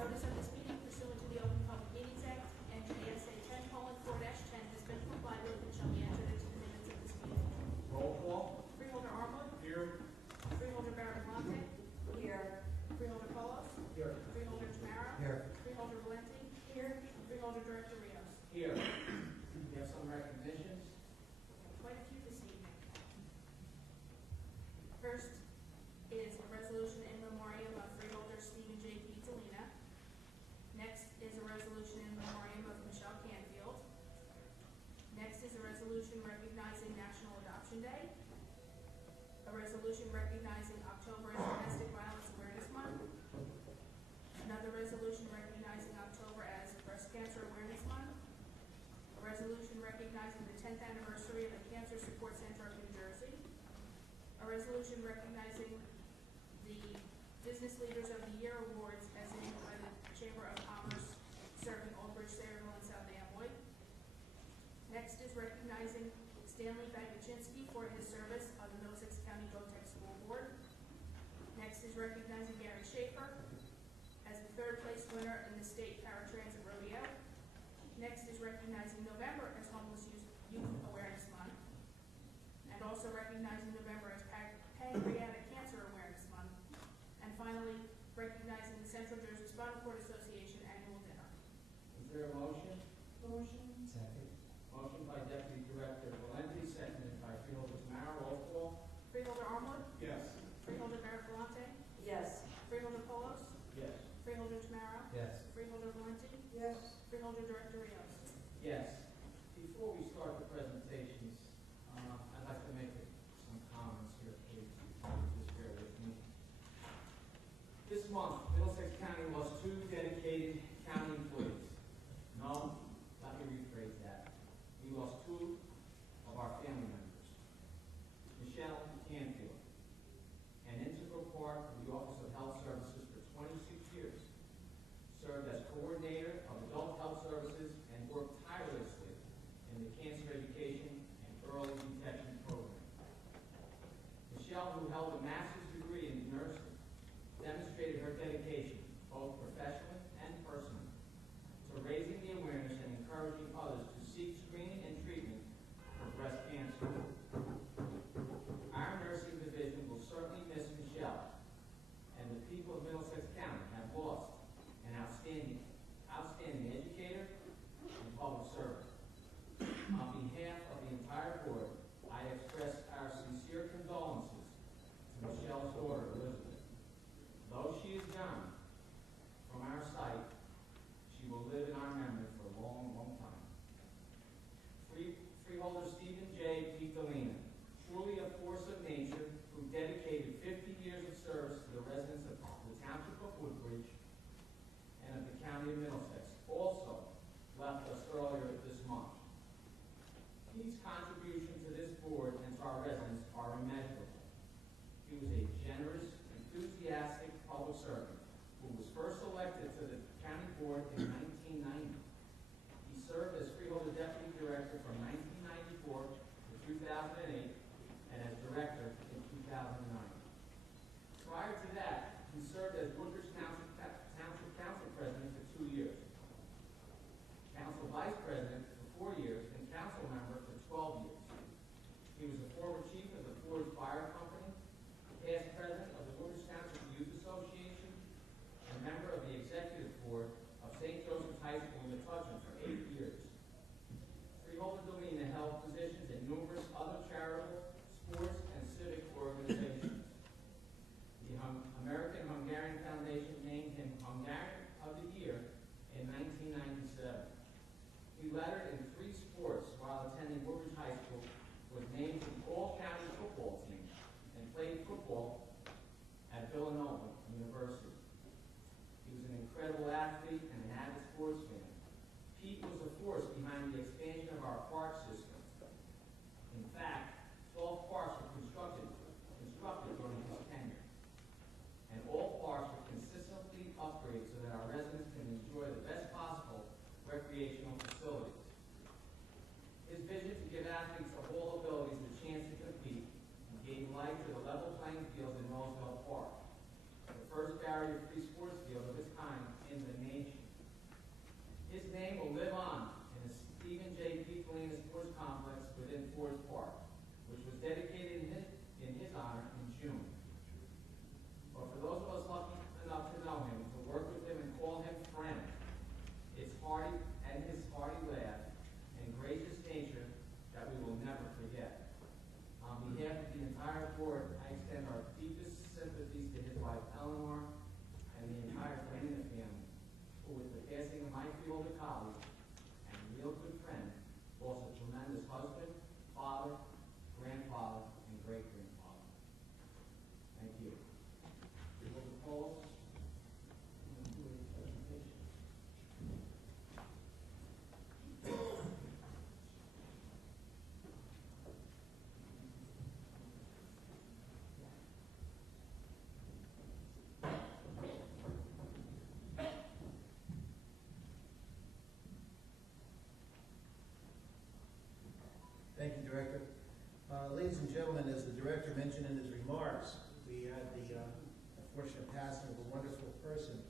Notice of this meeting pursuant to the Open Public Meetings Act and NJSA 10:4-10 has been complied with and shall be entered into the minutes of this meeting. Roll call. Freeholder Armwood. Here. Freeholder Baragalante. Here. Freeholder Polos. Here. Freeholder Tamara. Here. Freeholder Valenti. Here. Freeholder Director Rios. Here. We have some recognitions. Quite a few this evening. First is a resolution in memoriam of freeholder Stephen J. Pizzolina. Next is a resolution in memoriam of Michelle Canfield. Next is a resolution recognizing National Adoption Day. A resolution recognizing October as Domestic Violence Awareness Month. Another resolution recognizing October as Breast Cancer Awareness Month. A resolution recognizing the 10th anniversary of the Cancer Support Center of New Jersey. A resolution recognizing the Business Leaders of the Year Awards as named by the Chamber of Commerce serving Old Bridge, Sayreville, and South Amboy. Next is recognizing Stanley Bagochinsky for his service on the Middlesex County VOTEC School Board. Next is recognizing Gary Schaefer as the third place winner in the State Paratransit Rodeo. Next is recognizing November as Homeless Youth Awareness Month. And also recognizing November as Pancreatic Cancer Awareness Month. And finally, recognizing the Central Jersey Spinal Cord Association Annual Dinner. Is there a motion? Motion. Second. Motion by Deputy Director Valenti, seconded by Freeholder Tamara. Roll call. Freeholder Armwood. Yes. Freeholder Baragalante. Yes. Freeholder Polos. Yes. Freeholder Tamara. Yes. Freeholder Valenti. Yes. Freeholder Director Rios. Yes. Before we start the presentations, I'd like to make some comments here, please. Just bear with me. This month, Middlesex County lost 2 dedicated county employees. No, let me rephrase that. We lost 2 of our family members. Michelle Canfield, an integral part of the Office of Health Services for 26 years, served as coordinator of adult health services and worked tirelessly in the cancer education and early detection program. Michelle, who held a master's degree in nursing, demonstrated her dedication, both professionally and personally, to raising the awareness and encouraging others to seek screening and treatment for breast cancer. Our nursing division will certainly miss Michelle, and the people of Middlesex County have lost an outstanding educator and public servant. On behalf of the entire board, I express our sincere condolences to Michelle's daughter, Elizabeth. Though she is gone from our sight, she will live in our memory for a long, long time. Freeholder Stephen J. Pizzolina, truly a force of nature who dedicated 50 years of service to the residents of the Township of Woodbridge and of the County of Middlesex, also left us earlier this month. His contribution to this board and to our residents are immeasurable. He was a generous, enthusiastic public servant who was first elected to the county board in 1990. He served as Freeholder Deputy Director from 1994 to 2008 and as Director in 2009. Prior to that, he served as Woodbridge Township Council President for 2 years, Council Vice President for 4 years, and Council Member for 12 years. He was a former Chief of the Fords Fire Company, past President of the Woodbridge Township Youth Association, and member of the Executive Board of St. Joseph's High School in Metuchen for 8 years. Freeholder Dolina held positions in numerous other charitable, sports, and civic organizations. The American-Hungarian Foundation named him Hungarian of the Year in 1997. He lettered in 3 sports while attending Woodbridge High School, was named to the All-County football team, and played football at Villanova University. He was an incredible athlete and an avid sports fan. Pete was a force behind the expansion of our park system. In fact, 12 parks were constructed during his tenure. And all gentlemen, as the director mentioned in his remarks, we had the unfortunate passing of a wonderful person,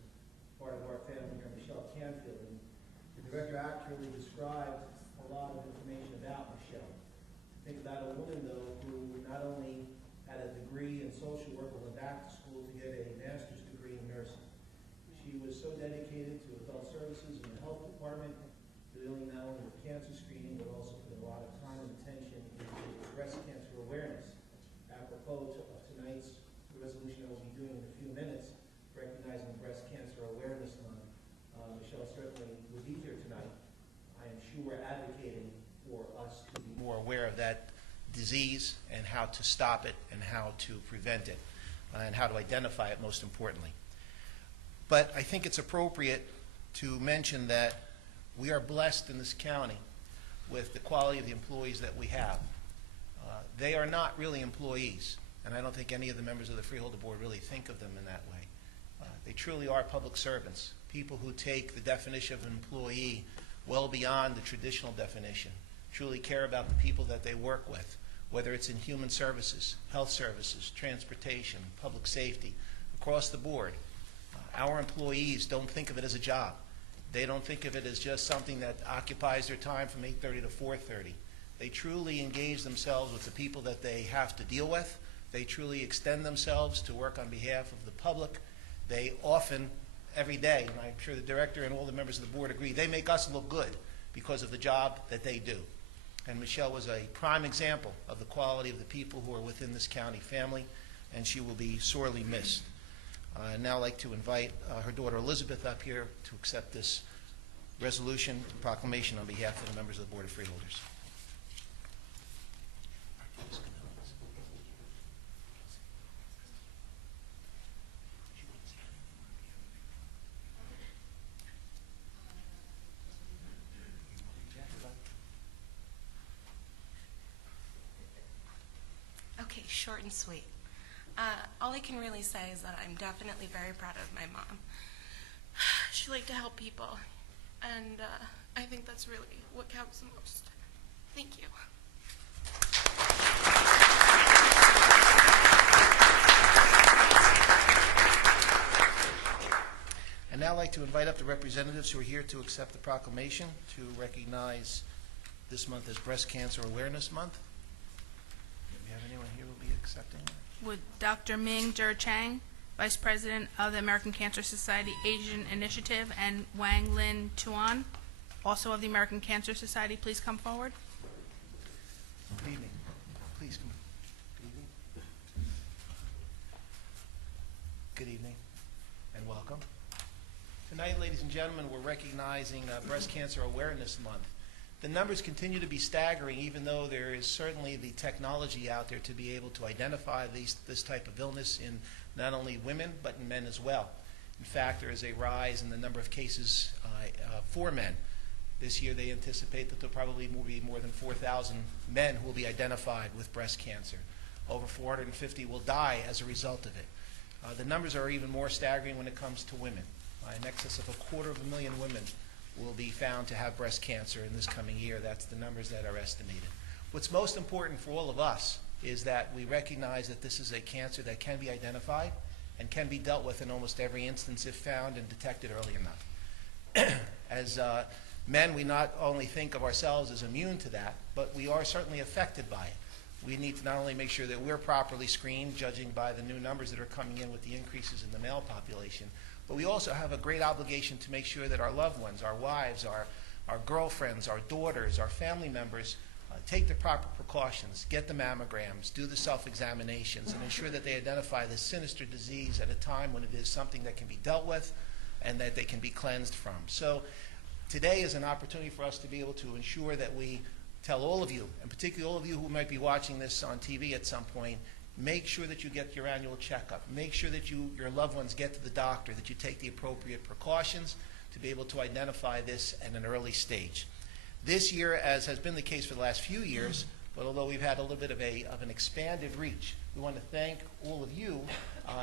part of our family here, Michelle Canfield. And the director accurately described a lot of information about Michelle. Think about a woman, though, who not only had a degree in social work, but went back to school to get a master's degree in nursing. She was so dedicated to adult services in the health department, dealing not only with cancer screening, but also putting a lot of time and attention into breast cancer awareness. Apropos of tonight's resolution that we'll be doing in a few minutes, recognizing Breast Cancer Awareness Month, Michelle certainly will be here tonight, I am sure, advocating for us to be more aware of that disease and how to stop it and how to prevent it and how to identify it, most importantly. But I think it's appropriate to mention that we are blessed in this county with the quality of the employees that we have. They are not really employees, and I don't think any of the members of the Freeholder Board really think of them in that way. They truly are public servants, people who take the definition of an employee well beyond the traditional definition, truly care about the people that they work with, whether it's in human services, health services, transportation, public safety, across the board. Our employees don't think of it as a job. They don't think of it as just something that occupies their time from 8:30 to 4:30. They truly engage themselves with the people that they have to deal with. They truly extend themselves to work on behalf of the public. They often, every day, and I'm sure the director and all the members of the board agree, they make us look good because of the job that they do. And Michelle was a prime example of the quality of the people who are within this county family, and she will be sorely missed. I'd now like to invite her daughter Elizabeth up here to accept this resolution proclamation on behalf of the members of the Board of Freeholders. Okay, short and sweet. All I can really say is that I'm definitely very proud of my mom. She liked to help people, and I think that's really what counts the most. Thank you. I'd now like to invite up the representatives who are here to accept the proclamation to recognize this month as Breast Cancer Awareness Month. Do we have anyone here who will be accepting it? Would Dr. Ming Jer Chang, Vice President of the American Cancer Society Asian Initiative, and Wang Lin Tuan, also of the American Cancer Society, please come forward? Good evening. Please come. Good evening. Good evening, and welcome. Tonight, ladies and gentlemen, we're recognizing Breast Cancer Awareness Month. The numbers continue to be staggering, even though there is certainly the technology out there to be able to identify this type of illness in not only women, but in men as well. In fact, there is a rise in the number of cases for men. This year, they anticipate that there probably will be more than 4,000 men who will be identified with breast cancer. Over 450 will die as a result of it. The numbers are even more staggering when it comes to women. In excess of 250,000 women will be found to have breast cancer in this coming year. That's the numbers that are estimated. What's most important for all of us is that we recognize that this is a cancer that can be identified and can be dealt with in almost every instance if found and detected early enough. As men, we not only think of ourselves as immune to that, but we are certainly affected by it. We need to not only make sure that we're properly screened, judging by the new numbers that are coming in with the increases in the male population, but we also have a great obligation to make sure that our loved ones, our wives, our girlfriends, our daughters, our family members take the proper precautions, get the mammograms, do the self-examinations, and ensure that they identify this sinister disease at a time when it is something that can be dealt with and that they can be cleansed from. So today is an opportunity for us to be able to ensure that we tell all of you, and particularly all of you who might be watching this on TV at some point, make sure that you get your annual checkup. Make sure that your loved ones get to the doctor, that you take the appropriate precautions to be able to identify this at an early stage. This year, as has been the case for the last few years, but although we've had a little bit of an expanded reach, we want to thank all of you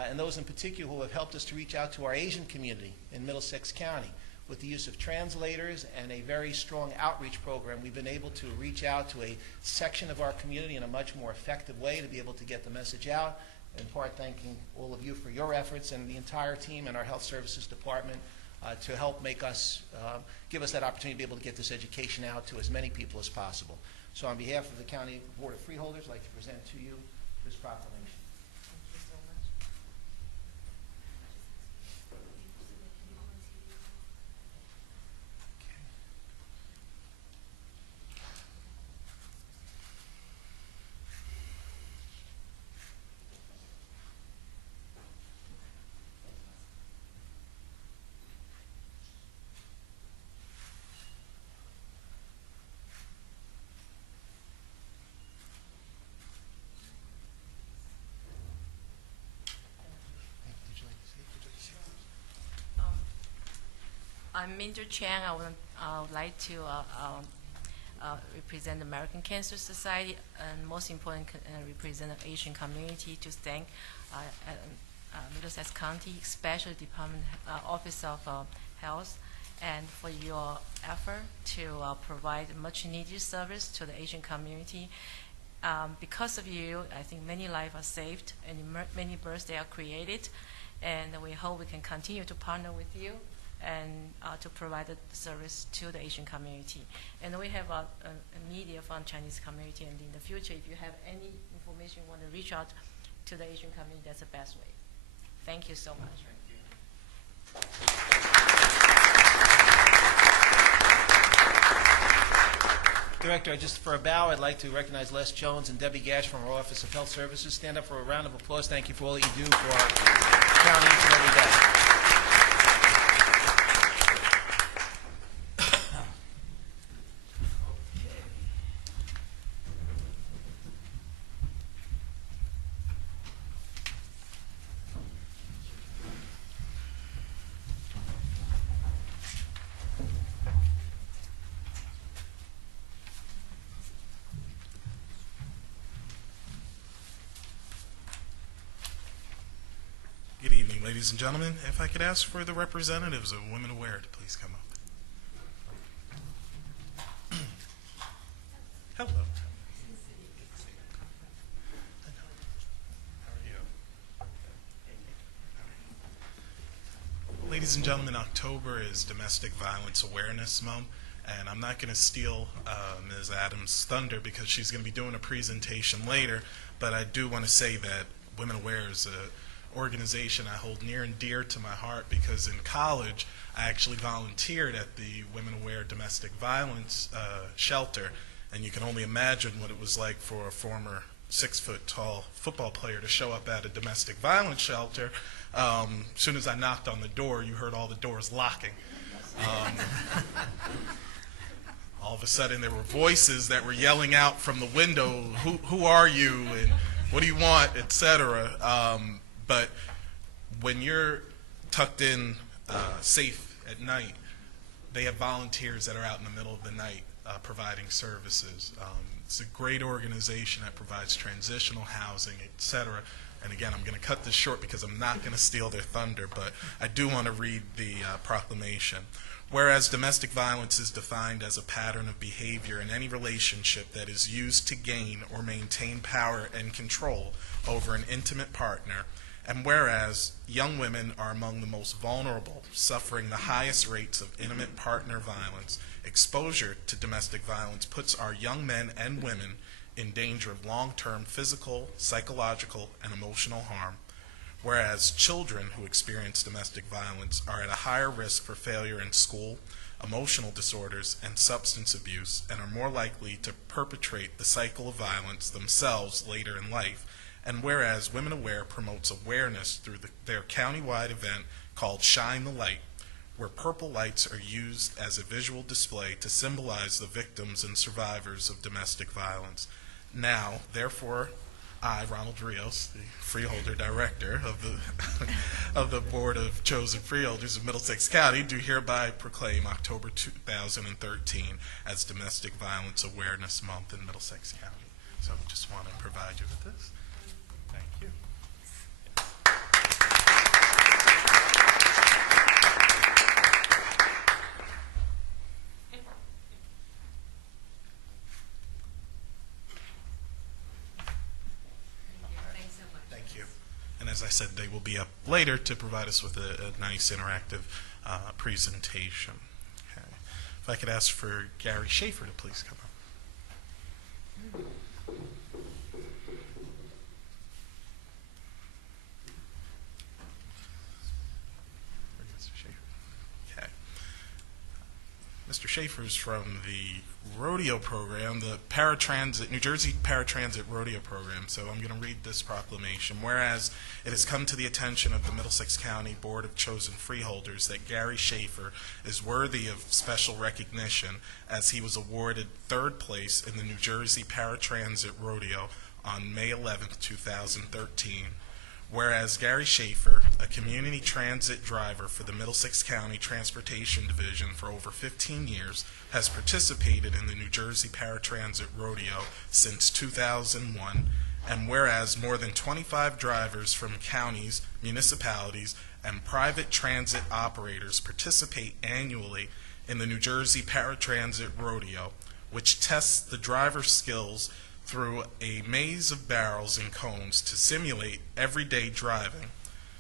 and those in particular who have helped us to reach out to our Asian community in Middlesex County. with the use of translators and a very strong outreach program, we've been able to reach out to a section of our community in a much more effective way to be able to get the message out. In part, thanking all of you for your efforts and the entire team and our Health Services Department to help make us, give us that opportunity to be able to get this education out to as many people as possible. So on behalf of the County Board of Freeholders, I'd like to present to you this proclamation. Thank you so much. Would you like to say it? Would you like to say it? I'm Minter Chang. I would like to represent the American Cancer Society and most important represent the Asian community to thank Middlesex County Special Department Office of Health and for your effort to provide much needed service to the Asian community. Because of you, I think many lives are saved and many births are created, and we hope we can continue to partner with you and to provide the service to the Asian community. And we have a media from Chinese community, and in the future, if you have any information you want to reach out to the Asian community, that's the best way. Thank you so much. Director, just for a bow, I'd like to recognize Les Jones and Debbie Gash from our Office of Health Services. Stand up for a round of applause. Thank you for all that you do for our county each and every day. Good evening, ladies and gentlemen. If I could ask for the representatives of Women Aware to please come up. Hello. How are you? Ladies and gentlemen, October is Domestic Violence Awareness Month, and I'm not going to steal Ms. Adams' thunder because she's going to be doing a presentation later, but I do want to say that Women Aware is a organization I hold near and dear to my heart because in college I actually volunteered at the Women Aware Domestic Violence Shelter, and you can only imagine what it was like for a former 6-foot-tall football player to show up at a domestic violence shelter. As soon as I knocked on the door, you heard all the doors locking. All of a sudden there were voices that were yelling out from the window, who are you, and what do you want, etc. But when you're tucked in safe at night, they have volunteers that are out in the middle of the night providing services. It's a great organization that provides transitional housing, etc. And again, I'm going to cut this short because I'm not going to steal their thunder, but I do want to read the proclamation. Whereas domestic violence is defined as a pattern of behavior in any relationship that is used to gain or maintain power and control over an intimate partner, and whereas young women are among the most vulnerable, suffering the highest rates of intimate partner violence, exposure to domestic violence puts our young men and women in danger of long-term physical, psychological, and emotional harm, whereas children who experience domestic violence are at a higher risk for failure in school, emotional disorders, and substance abuse, and are more likely to perpetrate the cycle of violence themselves later in life, and whereas Women Aware promotes awareness through their countywide event called Shine the Light, where purple lights are used as a visual display to symbolize the victims and survivors of domestic violence. Now, therefore, I, Ronald Rios, the Freeholder Director of the Board of Chosen Freeholders of Middlesex County, do hereby proclaim October 2013 as Domestic Violence Awareness Month in Middlesex County. So I just want to provide you with this. Thank you. as I said, they will be up later to provide us with a nice interactive presentation. Okay. If I could ask for Gary Schaefer to please come up. Mr. Schaefer. Okay. Mr. Schaefer is from the rodeo program, the paratransit, New Jersey Paratransit Rodeo Program. So I'm going to read this proclamation. Whereas it has come to the attention of the Middlesex County Board of Chosen Freeholders that Gary Schaefer is worthy of special recognition as he was awarded 3rd place in the New Jersey Paratransit Rodeo on May 11th, 2013. Whereas Gary Schaefer, a community transit driver for the Middlesex County Transportation Division for over 15 years, has participated in the New Jersey Paratransit Rodeo since 2001, and whereas more than 25 drivers from counties, municipalities, and private transit operators participate annually in the New Jersey Paratransit Rodeo, which tests the driver's skills through a maze of barrels and cones to simulate everyday driving.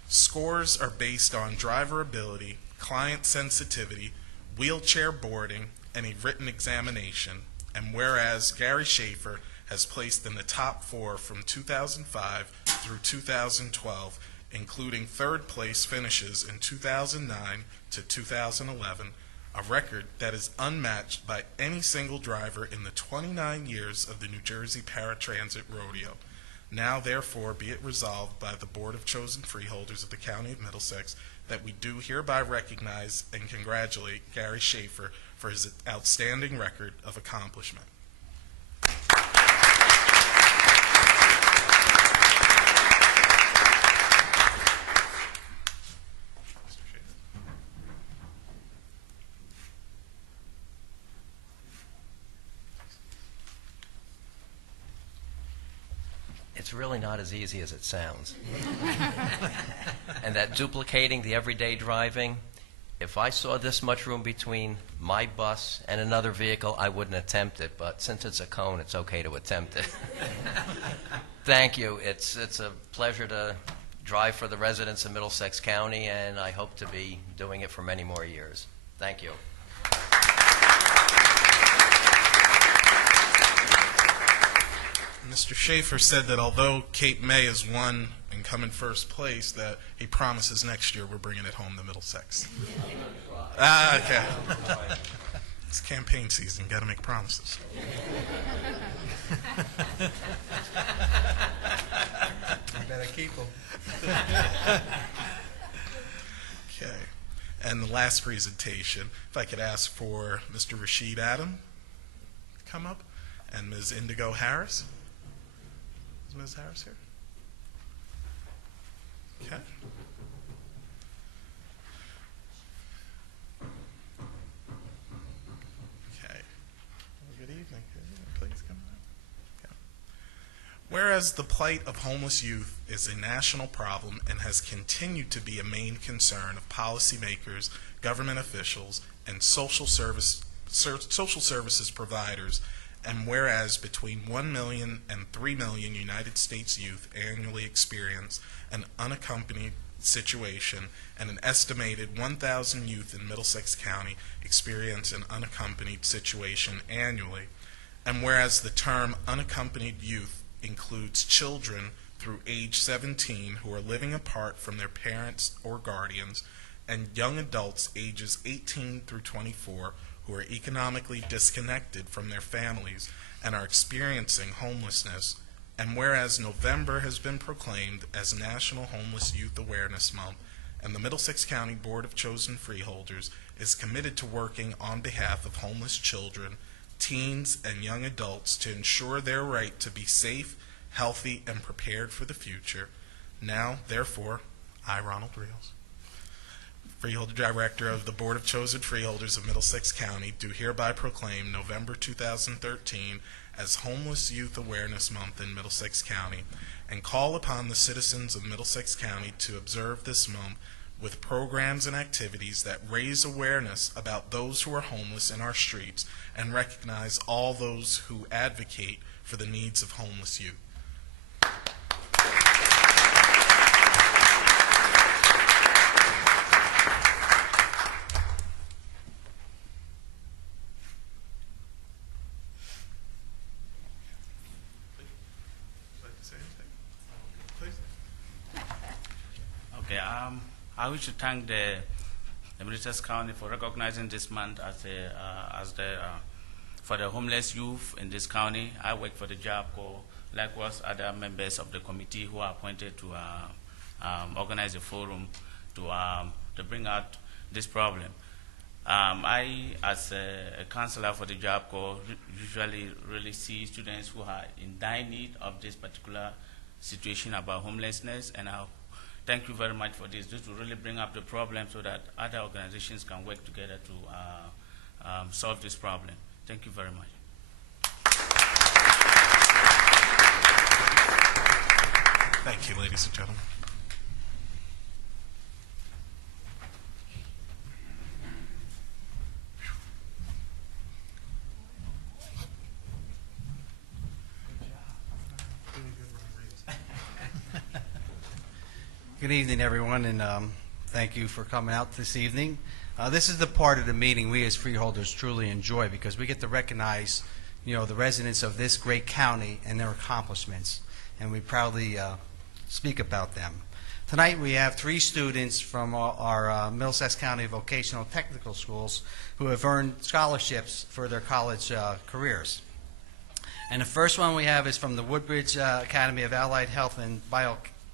Scores are based on driver ability, client sensitivity, wheelchair boarding, and a written examination. And whereas Gary Schaefer has placed in the top 4 from 2005 through 2012, including 3rd place finishes in 2009 to 2011, a record that is unmatched by any single driver in the 29 years of the New Jersey Paratransit Rodeo. Now, therefore, be it resolved by the Board of Chosen Freeholders of the County of Middlesex that we do hereby recognize and congratulate Gary Schaefer for his outstanding record of accomplishment. It's really not as easy as it sounds. And that duplicating the everyday driving, if I saw this much room between my bus and another vehicle, I wouldn't attempt it, but since it's a cone, it's okay to attempt it. Thank you. It's a pleasure to drive for the residents of Middlesex County, and I hope to be doing it for many more years. Thank you. Mr. Schaefer said that although Cape May has won and come in 1st place, that he promises next year we're bringing it home to Middlesex. Okay. It's campaign season. Got to make promises. You better keep them. Okay. And the last presentation, if I could ask for Mr. Rashid Adam to come up, and Ms. Indigo Harris. Is Ms. Harris here? Okay. Okay. Well, good evening. Please come on. Okay. Whereas the plight of homeless youth is a national problem and has continued to be a main concern of policymakers, government officials, and social services providers, and whereas between 1 million and 3 million United States youth annually experience an unaccompanied situation, and an estimated 1,000 youth in Middlesex County experience an unaccompanied situation annually, and whereas the term unaccompanied youth includes children through age 17 who are living apart from their parents or guardians, and young adults ages 18 through 24 who are economically disconnected from their families and are experiencing homelessness, and whereas November has been proclaimed as National Homeless Youth Awareness Month, and the Middlesex County Board of Chosen Freeholders is committed to working on behalf of homeless children, teens, and young adults to ensure their right to be safe, healthy, and prepared for the future. Now, therefore, I, Ronald Rios, Freeholder Director of the Board of Chosen Freeholders of Middlesex County, do hereby proclaim November 2013 as Homeless Youth Awareness Month in Middlesex County, and call upon the citizens of Middlesex County to observe this month with programs and activities that raise awareness about those who are homeless in our streets and recognize all those who advocate for the needs of homeless youth. Okay, I wish to thank the Middlesex County for recognizing this month for the homeless youth in this county. I work for the Job Corps, likewise other members of the committee who are appointed to organize a forum to bring out this problem. I, as a counselor for the Job Corps, usually really see students who are in dire need of this particular situation about homelessness, and I thank you very much for this. This will really bring up the problem so that other organizations can work together to solve this problem. Thank you very much. Thank you, ladies and gentlemen. Good evening, everyone, and thank you for coming out this evening. This is the part of the meeting we as freeholders truly enjoy because we get to recognize, the residents of this great county and their accomplishments, and we proudly speak about them. Tonight we have 3 students from our Middlesex County Vocational Technical Schools who have earned scholarships for their college careers. And the first one we have is from the Woodbridge Academy of Allied Health and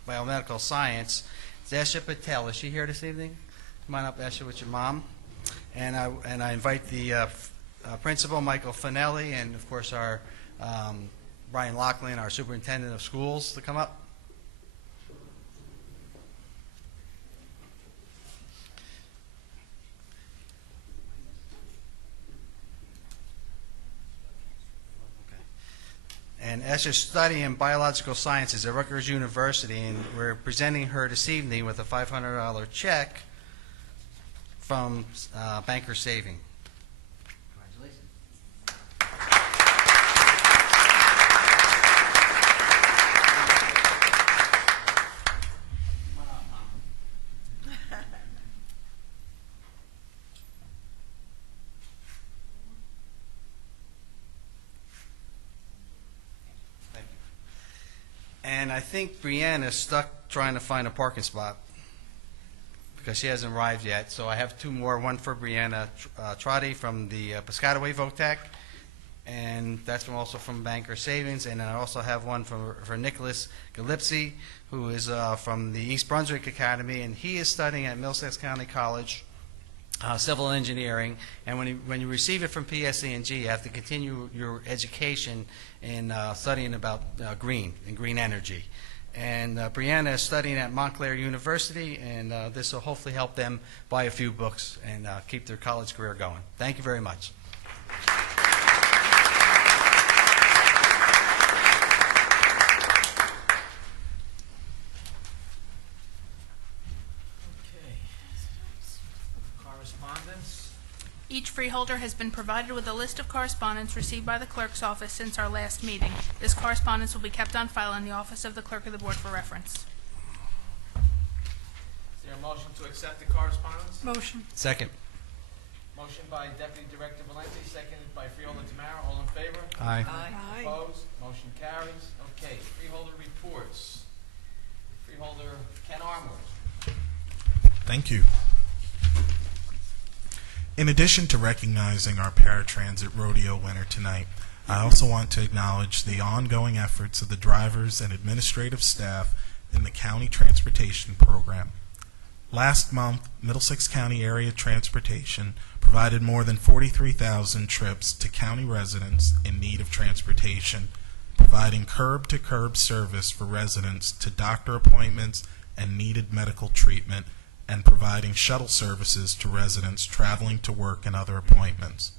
Biomedical Science. It's Esha Patel. Is she here this evening? Come on up, Esha, with your mom. And I invite the principal, Michael Finelli, and of course our Brian Lachlan, our superintendent of schools, to come up. And Esha's studying biological sciences at Rutgers University, and we're presenting her this evening with a $500 check from Banker Saving. Congratulations. And I think Brianna's stuck trying to find a parking spot because she hasn't arrived yet. So I have 2 more, one for Brianna Trotti from the Piscataway Votech, and that's also from Banker Savings. And I also have one for Nicholas Galipsy, who is from the East Brunswick Academy, and he is studying at Middlesex County College, civil engineering. And when you receive it from PSE&G, you have to continue your education in studying about green energy. And Brianna is studying at Montclair University, and this will hopefully help them buy a few books and keep their college career going. Thank you very much. Each freeholder has been provided with a list of correspondence received by the clerk's office since our last meeting. This correspondence will be kept on file in the office of the clerk of the board for reference. Is there a motion to accept the correspondence? Motion. Second. Motion by Deputy Director Valenti, seconded by Freeholder Tamara. All in favor? Aye. Aye. Opposed? Motion carries. Okay, freeholder reports. Freeholder Ken Armour. Thank you. In addition to recognizing our paratransit rodeo winner tonight, I also want to acknowledge the ongoing efforts of the drivers and administrative staff in the County Transportation Program. Last month, Middlesex County Area Transportation provided more than 43,000 trips to county residents in need of transportation, providing curb-to-curb service for residents to doctor appointments and needed medical treatment, and providing shuttle services to residents traveling to work and other appointments.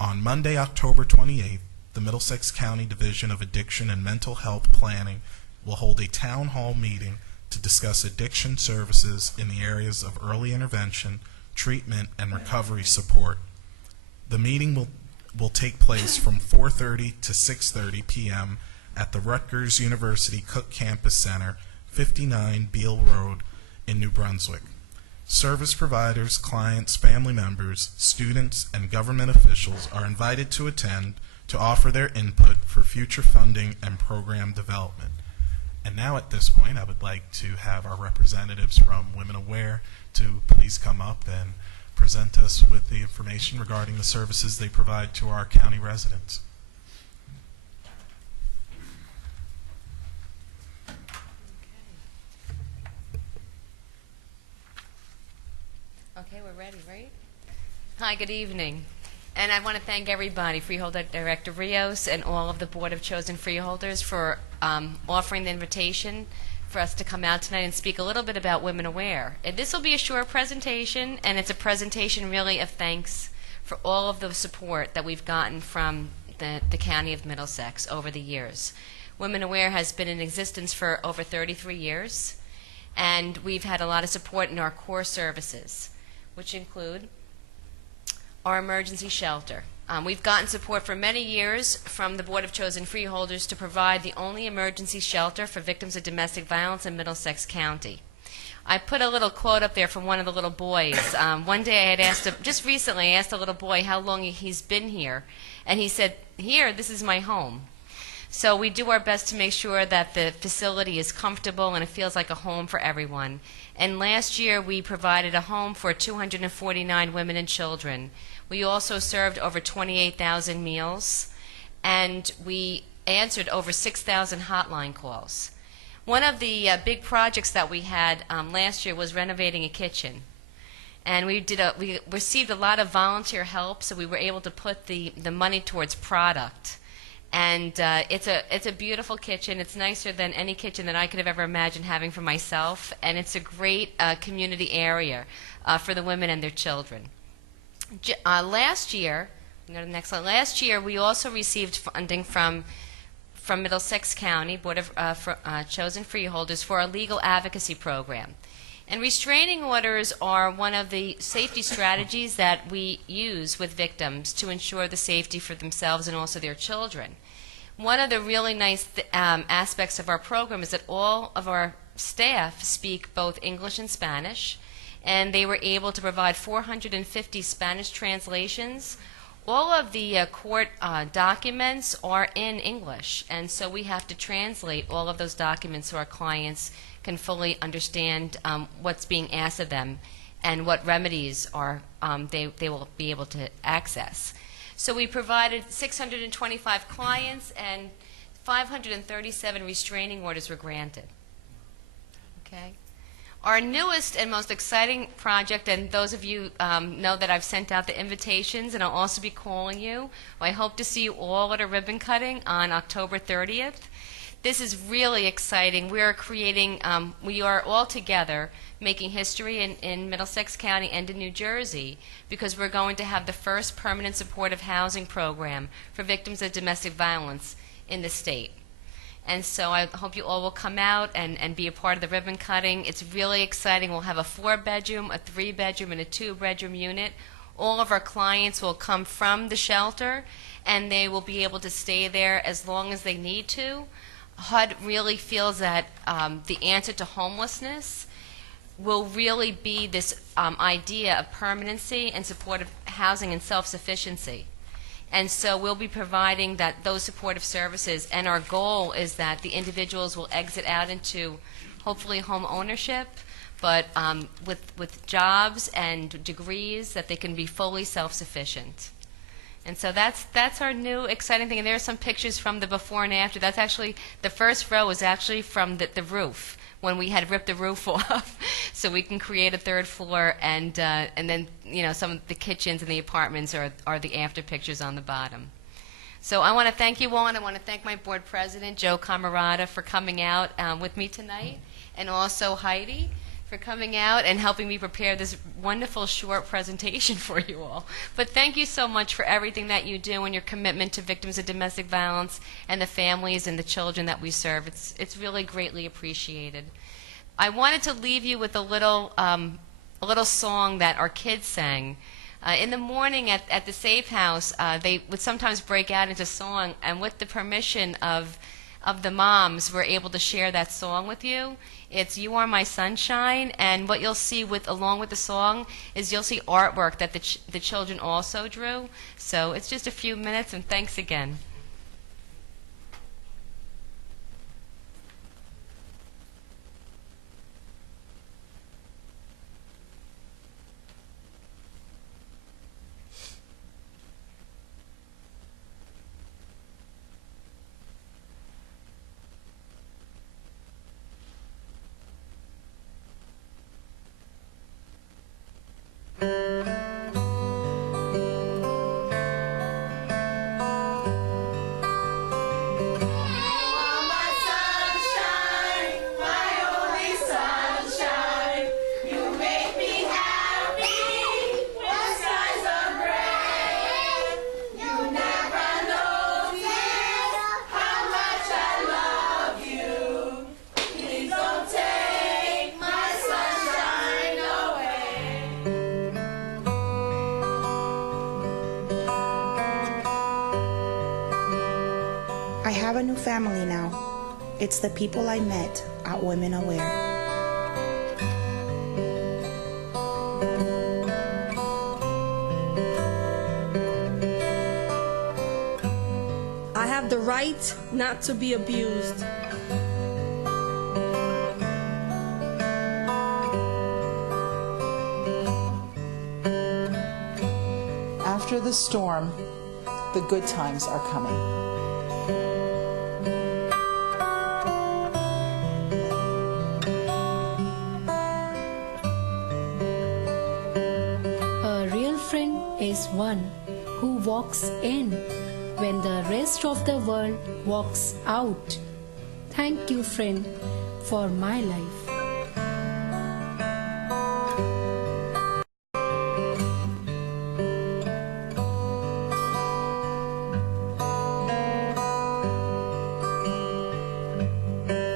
On Monday, October 28th, the Middlesex County Division of Addiction and Mental Health Planning will hold a town hall meeting to discuss addiction services in the areas of early intervention, treatment, and recovery support. The meeting will take place from 4:30 to 6:30 p.m. at the Rutgers University Cook Campus Center, 59 Beale Road in New Brunswick. Service providers, clients, family members, students, and government officials are invited to attend to offer their input for future funding and program development. And now at this point, I would like to have our representatives from Women Aware to please come up and present us with the information regarding the services they provide to our county residents. Okay, we're ready, right? Hi, good evening. And I want to thank everybody, Freeholder Director Rios and all of the Board of Chosen Freeholders for offering the invitation for us to come out tonight and speak a little bit about Women Aware. And this will be a short presentation, and it's a presentation really of thanks for all of the support that we've gotten from the County of Middlesex over the years. Women Aware has been in existence for over 33 years, and we've had a lot of support in our core services, which include our emergency shelter. We've gotten support for many years from the Board of Chosen Freeholders to provide the only emergency shelter for victims of domestic violence in Middlesex County. I put a little quote up there from one of the little boys. One day I had asked, just recently, I asked a little boy how long he's been here, and he said, "Here, this is my home." So we do our best to make sure that the facility is comfortable and it feels like a home for everyone. And last year we provided a home for 249 women and children. We also served over 28,000 meals, and we answered over 6,000 hotline calls. One of the big projects that we had last year was renovating a kitchen. And we received a lot of volunteer help, so we were able to put the money towards product. And it's a beautiful kitchen. It's nicer than any kitchen that I could have ever imagined having for myself. And it's a great community area for the women and their children. Last year, go to the next slide. Last year, we also received funding from Middlesex County Board of Chosen Freeholders for a legal advocacy program. And restraining orders are one of the safety strategies that we use with victims to ensure the safety for themselves and also their children. One of the really nice aspects of our program is that all of our staff speak both English and Spanish, and they were able to provide 450 Spanish translations. All of the court documents are in English, and so we have to translate all of those documents so our clients can fully understand what's being asked of them and what remedies are they will be able to access. So we provided 625 clients, and 537 restraining orders were granted. Okay. Our newest and most exciting project, and those of you know that I've sent out the invitations, and I'll also be calling you. I hope to see you all at a ribbon cutting on October 30th. This is really exciting. We are all together making history in Middlesex County and in New Jersey, because we're going to have the first permanent supportive housing program for victims of domestic violence in the state. And so I hope you all will come out and be a part of the ribbon cutting. It's really exciting. We'll have a 4-bedroom, a 3-bedroom, and a 2-bedroom unit. All of our clients will come from the shelter, and they will be able to stay there as long as they need to. HUD really feels that the answer to homelessness will really be this idea of permanency and supportive housing and self-sufficiency. And so we'll be providing those supportive services, and our goal is that the individuals will exit out into hopefully home ownership, but with jobs and degrees that they can be fully self-sufficient. And so that's our new exciting thing. And there are some pictures from the before and after. That's actually, the first row is actually from the roof, when we had ripped the roof off, so we can create a 3rd floor, and then some of the kitchens and the apartments are the after pictures on the bottom. So I want to thank you all, and I want to thank my board president, Joe Camarada, for coming out with me tonight, and also Heidi for coming out and helping me prepare this wonderful short presentation for you all. But thank you so much for everything that you do and your commitment to victims of domestic violence and the families and the children that we serve. It's really greatly appreciated. I wanted to leave you with a little song that our kids sang. In the morning at the Safe House, they would sometimes break out into song, and with the permission of the moms, we're able to share that song with you. It's "You Are My Sunshine," and what you'll see along with the song is you'll see artwork that the children also drew. So it's just a few minutes, and thanks again. I have a new family now. It's the people I met at Women Aware. I have the right not to be abused. After the storm, the good times are coming. A real friend is one who walks in when the rest of the world walks out. Thank you, friend, for my life.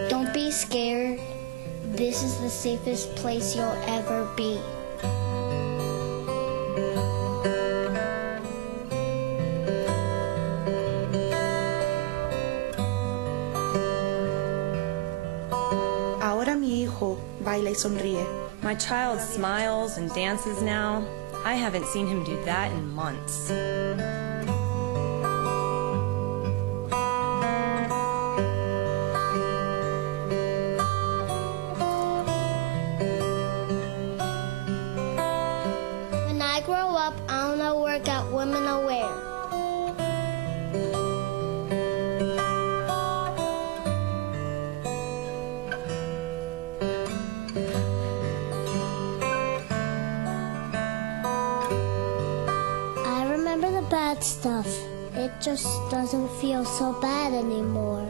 Don't be scared. This is the safest place you'll ever be. Ahora mi hijo baila y sonríe. My child smiles and dances now. I haven't seen him do that in months. When I grow up, I want to work at Women Aware. I remember the bad stuff. It just doesn't feel so bad anymore.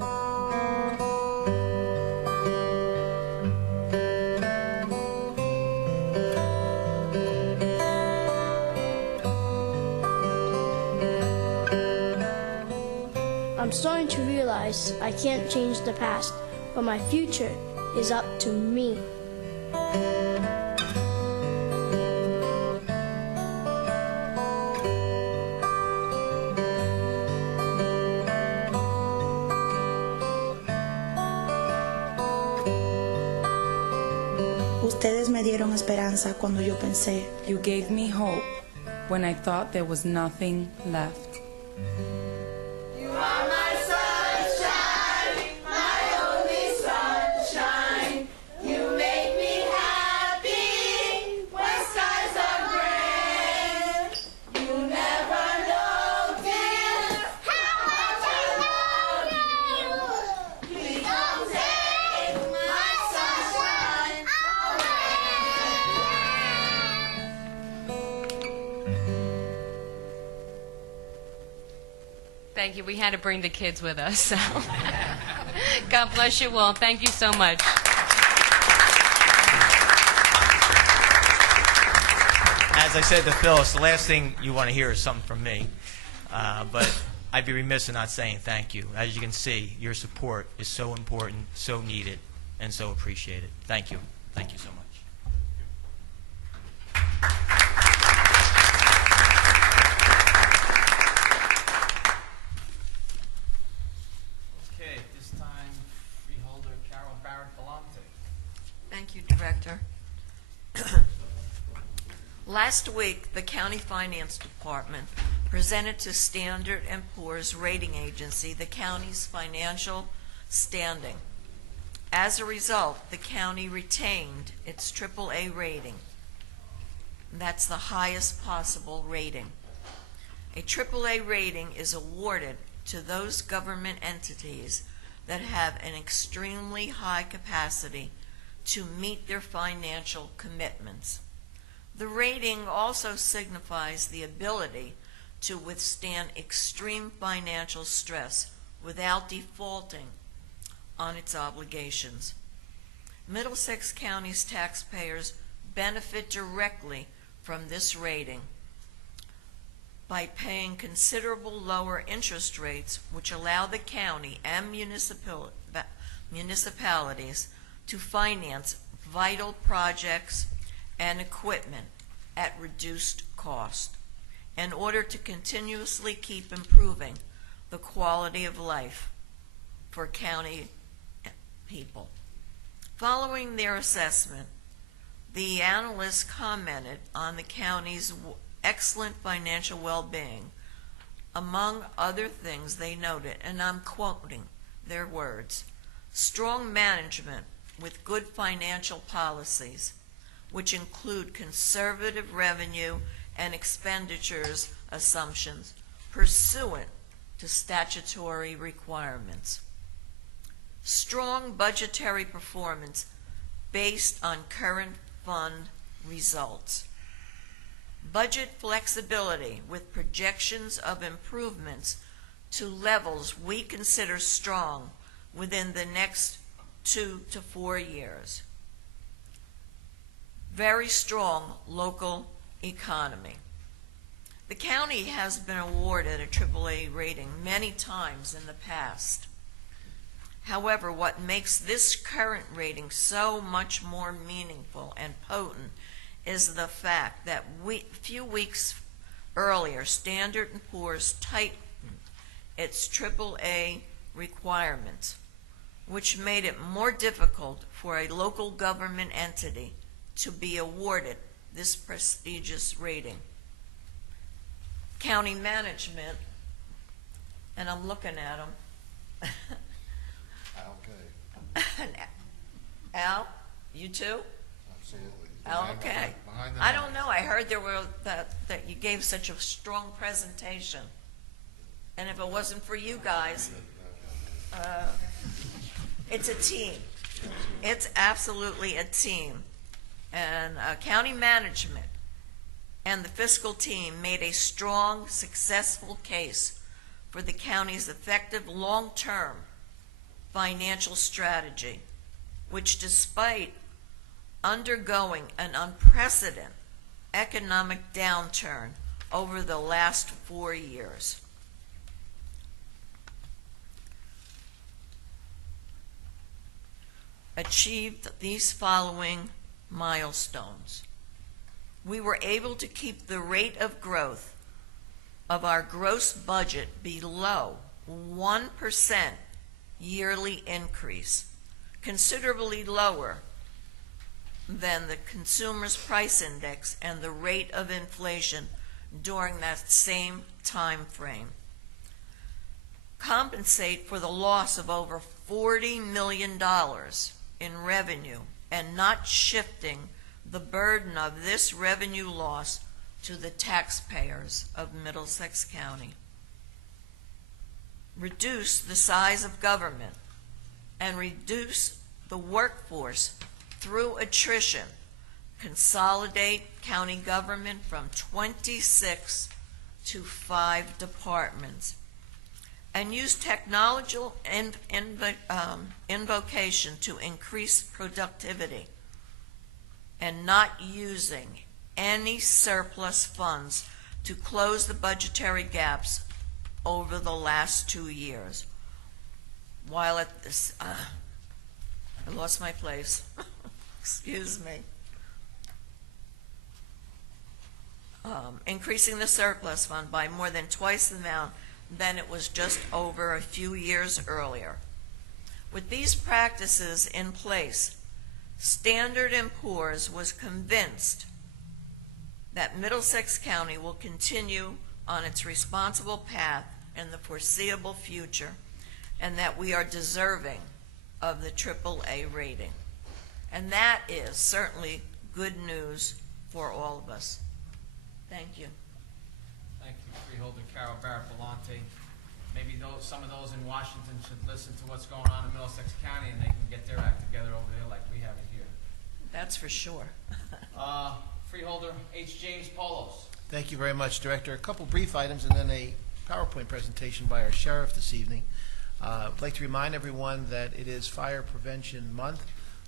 I'm starting to realize I can't change the past, but my future is up to me. Ustedes me dieron esperanza cuando yo pensé. You gave me hope when I thought there was nothing left. You are my sunshine, my only sunshine. You make me happy when skies are gray. You never know, dear, how much I love you. Please don't take my sunshine Thank you. We had to bring the kids with us. So. God bless you all. Thank you so much. As I said to Phyllis, the last thing you want to hear is something from me. But I'd be remiss in not saying thank you. As you can see, your support is so important, so needed, and so appreciated. Thank you. Thank you so much. Okay, at this time, Freeholder Carol Barrett-Galante. Thank you, Director. Last week, the County Finance Department presented to Standard & Poor's rating agency the county's financial standing. As a result, the county retained its AAA rating. That's the highest possible rating. A AAA rating is awarded to those government entities that have an extremely high capacity to meet their financial commitments. The rating also signifies the ability to withstand extreme financial stress without defaulting on its obligations. Middlesex County's taxpayers benefit directly from this rating by paying considerable lower interest rates, which allow the county and municipalities to finance vital projects and equipment at reduced cost in order to continuously keep improving the quality of life for county people. Following their assessment, the analysts commented on the county's excellent financial well-being. Among other things, they noted, and I'm quoting their words, strong management with good financial policies, which include conservative revenue and expenditures assumptions pursuant to statutory requirements. Strong budgetary performance based on current fund results. Budget flexibility with projections of improvements to levels we consider strong within the next 2 to 4 years. Very strong local economy. The county has been awarded a AAA rating many times in the past. However, what makes this current rating so much more meaningful and potent is the fact that a few weeks earlier, Standard & Poor's tightened its AAA requirements, which made it more difficult for a local government entity to be awarded this prestigious rating. County management, and I'm looking at them. Okay. Al, you too? Absolutely. Al, okay. Behind the I don't know. I heard there were that you gave such a strong presentation, and if it wasn't for you guys, it's a team. It's absolutely a team, and county management and the fiscal team made a strong, successful case for the county's effective long-term financial strategy, which despite undergoing an unprecedented economic downturn over the last 4 years. Achieved these following milestones. We were able to keep the rate of growth of our gross budget below 1% yearly increase, considerably lower than the Consumer's Price Index and the rate of inflation during that same time frame. Compensate for the loss of over $40 million in revenue and not shifting the burden of this revenue loss to the taxpayers of Middlesex County. Reduce the size of government and reduce the workforce through attrition. Consolidate county government from 26 to 5 departments. And use technological invocation to increase productivity and not using any surplus funds to close the budgetary gaps over the last 2 years. While at this, I lost my place. Excuse me. Increasing the surplus fund by more than twice the amount than it was just over a few years earlier. With these practices in place, Standard & Poor's was convinced that Middlesex County will continue on its responsible path in the foreseeable future, and that we are deserving of the AAA rating. And that is certainly good news for all of us. Thank you. Thank you, Freeholder Carol Barrett-Belante. Maybe some of those in Washington should listen to what's going on in Middlesex County, and they can get their act together over there like we have it here. That's for sure. Freeholder H. James Polos. Thank you very much, Director. A couple brief items and then a PowerPoint presentation by our sheriff this evening. I'd like to remind everyone that it is Fire Prevention Month.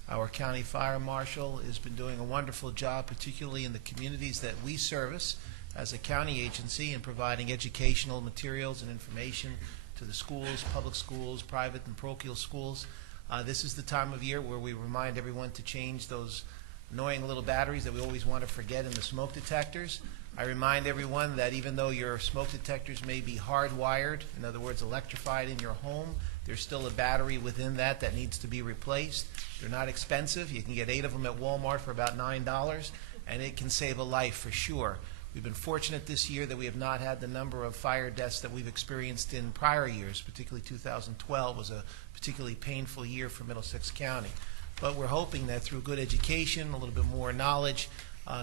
Our county fire marshal has been doing a wonderful job, particularly in the communities that we service as a county agency, in providing educational materials and information to the schools, public schools, private and parochial schools. This is the time of year where we remind everyone to change those annoying little batteries that we always want to forget in the smoke detectors. I remind everyone that even though your smoke detectors may be hardwired, in other words, electrified in your home, There's still a battery within that that needs to be replaced. They're not expensive. You can get 8 of them at Walmart for about $9, and it can save a life for sure. We've been fortunate this year that we have not had the number of fire deaths that we've experienced in prior years, particularly 2012 was a particularly painful year for Middlesex County. But we're hoping that through good education, a little bit more knowledge,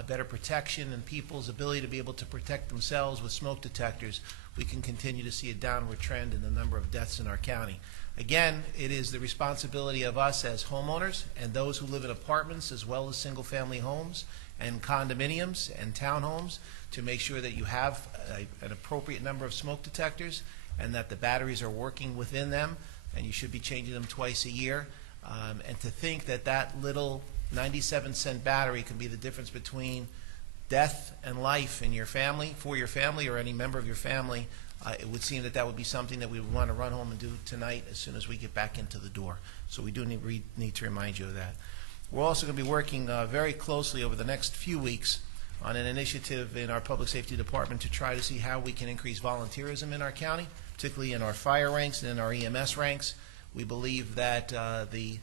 better protection, and people's ability to be able to protect themselves with smoke detectors, we can continue to see a downward trend in the number of deaths in our county. Again, it is the responsibility of us as homeowners and those who live in apartments as well as single-family homes and condominiums and townhomes to make sure that you have an appropriate number of smoke detectors and that the batteries are working within them, and you should be changing them twice a year. And to think that that little 97-cent battery can be the difference between death and life in your family, for your family, or any member of your family, it would seem that that would be something that we would want to run home and do tonight as soon as we get back into the door. So we do need to remind you of that. We're also going to be working very closely over the next few weeks on an initiative in our Public Safety Department to try to see how we can increase volunteerism in our county, particularly in our fire ranks and in our EMS ranks. We believe that the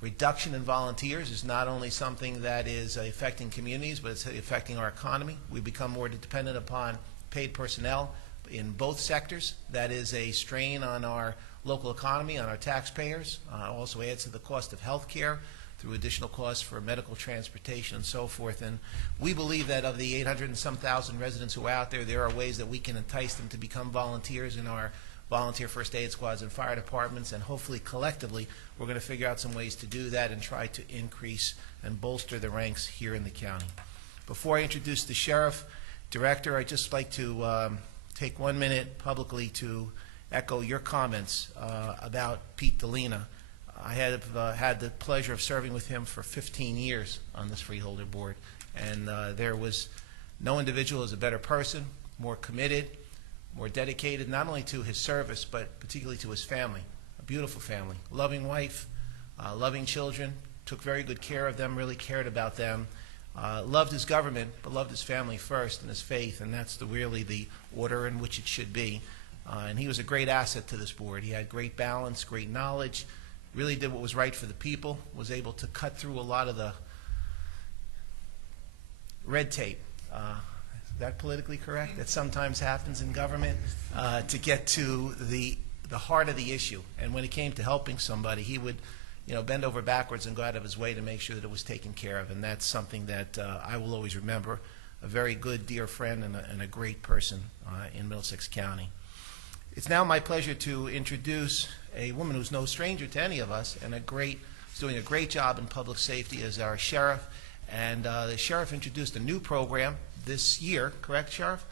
reduction in volunteers is not only something that is affecting communities, but it's affecting our economy. We become more dependent upon paid personnel in both sectors. That is a strain on our local economy, on our taxpayers. Also adds to the cost of health care through additional costs for medical transportation and so forth. And we believe that of the 800 and some thousand residents who are out there, there are ways that we can entice them to become volunteers in our volunteer first aid squads and fire departments, and hopefully collectively we're going to figure out some ways to do that and try to increase and bolster the ranks here in the county. Before I introduce the Sheriff Director, I'd just like to take 1 minute publicly to echo your comments about Pete Delina. I have had the pleasure of serving with him for 15 years on this Freeholder Board, and there was no individual as a better person, more committed, more dedicated not only to his service, but particularly to his family. A beautiful family, loving wife, loving children, took very good care of them, really cared about them, loved his government, but loved his family first and his faith, and that's really the order in which it should be. And he was a great asset to this board. He had great balance, great knowledge, really did what was right for the people, was able to cut through a lot of the red tape. Is that politically correct? That sometimes happens in government, to get to the heart of the issue. And when it came to helping somebody, he would bend over backwards and go out of his way to make sure that it was taken care of. And that's something that I will always remember. A very good, dear friend and a great person in Middlesex County. It's now my pleasure to introduce a woman who's no stranger to any of us and is doing a great job in public safety as our sheriff. And the sheriff introduced a new program this year, correct, Sheriff?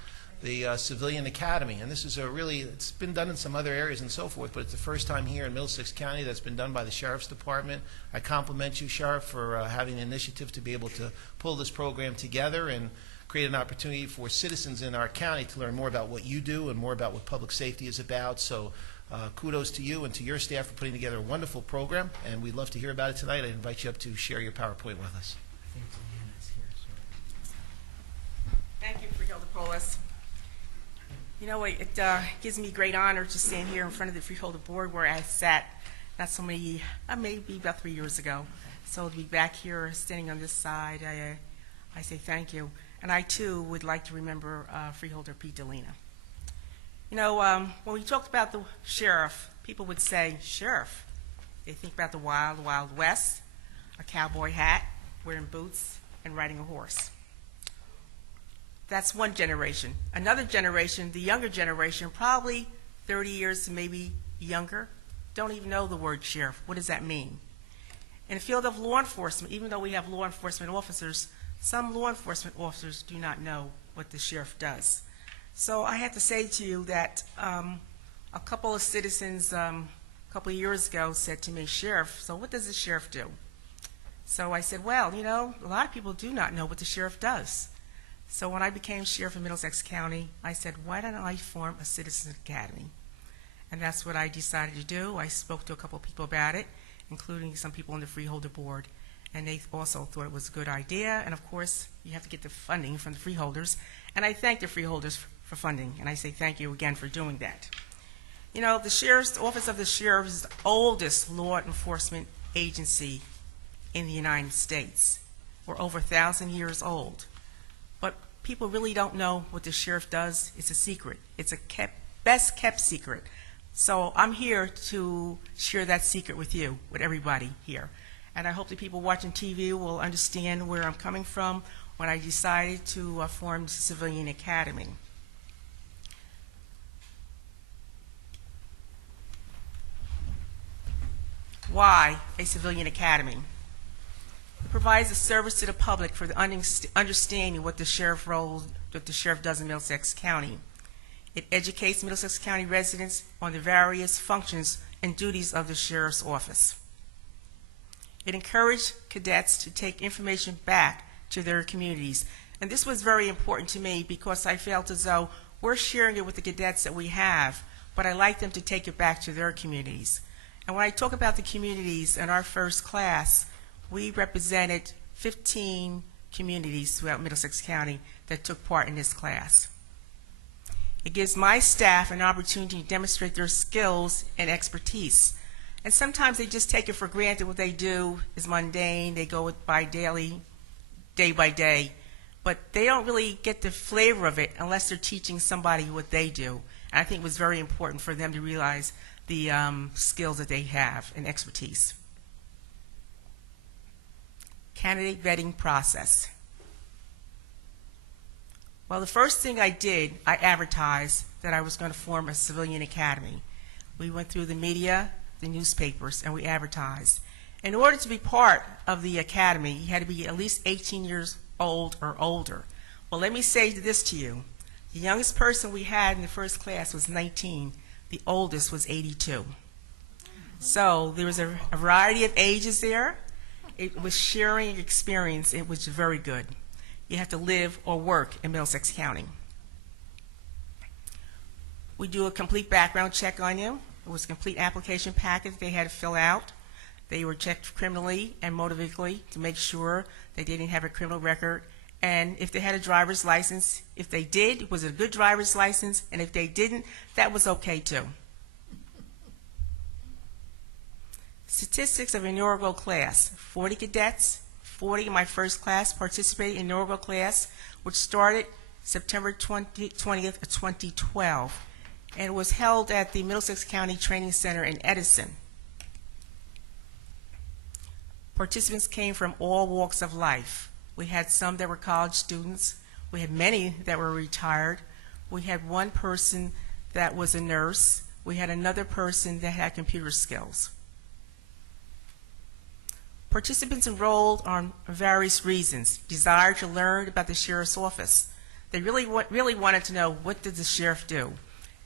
The Civilian Academy. And this is it's been done in some other areas and so forth, but it's the first time here in Middlesex County that's been done by the Sheriff's Department. I compliment you, Sheriff, for having an initiative to be able to pull this program together and create an opportunity for citizens in our county to learn more about what you do and more about what public safety is about. So kudos to you and to your staff for putting together a wonderful program, and we'd love to hear about it tonight. I invite you up to share your PowerPoint with us. Thank you, Freeholder Polis. It gives me great honor to stand here in front of the Freeholder Board where I sat not so many, maybe about 3 years ago. So to be back here standing on this side, I say thank you. And I, too, would like to remember Freeholder Pete Delina. When we talked about the sheriff, people would say, sheriff. They think about the wild, wild west, a cowboy hat, wearing boots, and riding a horse. That's one generation. Another generation, the younger generation, probably 30 years to maybe younger, don't even know the word sheriff. What does that mean? In the field of law enforcement, even though we have law enforcement officers, some law enforcement officers do not know what the sheriff does. So I have to say to you that a couple of citizens a couple of years ago said to me, Sheriff, so what does the sheriff do? So I said, well, a lot of people do not know what the sheriff does. So when I became sheriff of Middlesex County, I said, why don't I form a Citizens Academy? And that's what I decided to do. I spoke to a couple of people about it, including some people on the Freeholder Board, and they also thought it was a good idea. And of course, you have to get the funding from the freeholders. And I thank the freeholders for funding, and I say thank you again for doing that. You know, the Sheriff's Office of the Sheriff is the oldest law enforcement agency in the United States. We're over 1,000 years old. But people really don't know what the sheriff does. It's a secret. It's a best kept secret. So I'm here to share that secret with you, with everybody here. And I hope the people watching TV will understand where I'm coming from when I decided to form the Civilian Academy. Why a Civilian Academy? It provides a service to the public for the understanding what the sheriff does in Middlesex County. It educates Middlesex County residents on the various functions and duties of the sheriff's office. It encouraged cadets to take information back to their communities. And this was very important to me because I felt as though we're sharing it with the cadets that we have, but I like them to take it back to their communities. And when I talk about the communities in our first class, we represented 15 communities throughout Middlesex County that took part in this class. It gives my staff an opportunity to demonstrate their skills and expertise. And sometimes they just take it for granted. What they do is mundane. They go by day by day. But they don't really get the flavor of it unless they're teaching somebody what they do. And I think it was very important for them to realize the skills that they have and expertise. Candidate vetting process. Well, the first thing I did, I advertised that I was going to form a civilian academy. We went through the media, the newspapers, and we advertised. In order to be part of the academy, you had to be at least 18 years old or older. Well, let me say this to you. The youngest person we had in the first class was 19. The oldest was 82. So there was a variety of ages there. It was sharing experience. It was very good. You have to live or work in Middlesex County. We do a complete background check on you. It was a complete application packet they had to fill out. They were checked criminally and motor vehically to make sure they didn't have a criminal record. And if they had a driver's license, if they did, it was a good driver's license, and if they didn't, that was okay too. Statistics of inaugural class: 40 cadets, 40 in my first class participated in inaugural class, which started September 20th of 2012, and was held at the Middlesex County Training Center in Edison. Participants came from all walks of life. We had some that were college students. We had many that were retired. We had one person that was a nurse. We had another person that had computer skills. Participants enrolled on various reasons. Desire to learn about the sheriff's office. They really wanted to know, what did the sheriff do?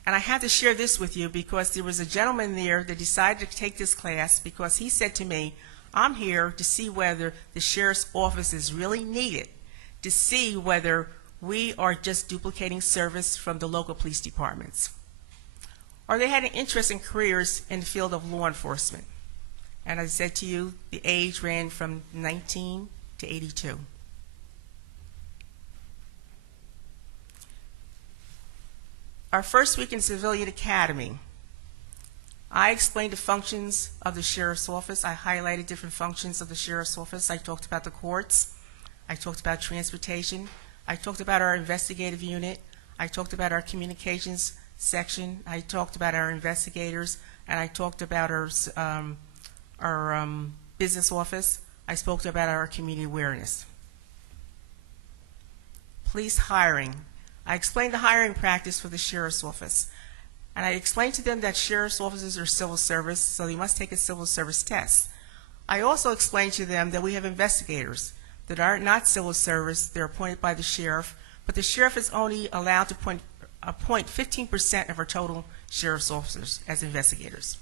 And I have to share this with you because there was a gentleman there that decided to take this class because he said to me, I'm here to see whether the sheriff's office is really needed, to see whether we are just duplicating service from the local police departments, or they had an interest in careers in the field of law enforcement. And as I said to you, the age ran from 19 to 82. Our first week in Civilian Academy, I explained the functions of the sheriff's office. I highlighted different functions of the sheriff's office. I talked about the courts. I talked about transportation. I talked about our investigative unit. I talked about our communications section. I talked about our investigators, and I talked about our business office. I spoke about our community awareness. Police hiring. I explained the hiring practice for the sheriff's office. And I explained to them that sheriff's officers are civil service, so they must take a civil service test. I also explained to them that we have investigators that are not civil service. They're appointed by the sheriff, but the sheriff is only allowed to appoint 15% of our total sheriff's officers as investigators.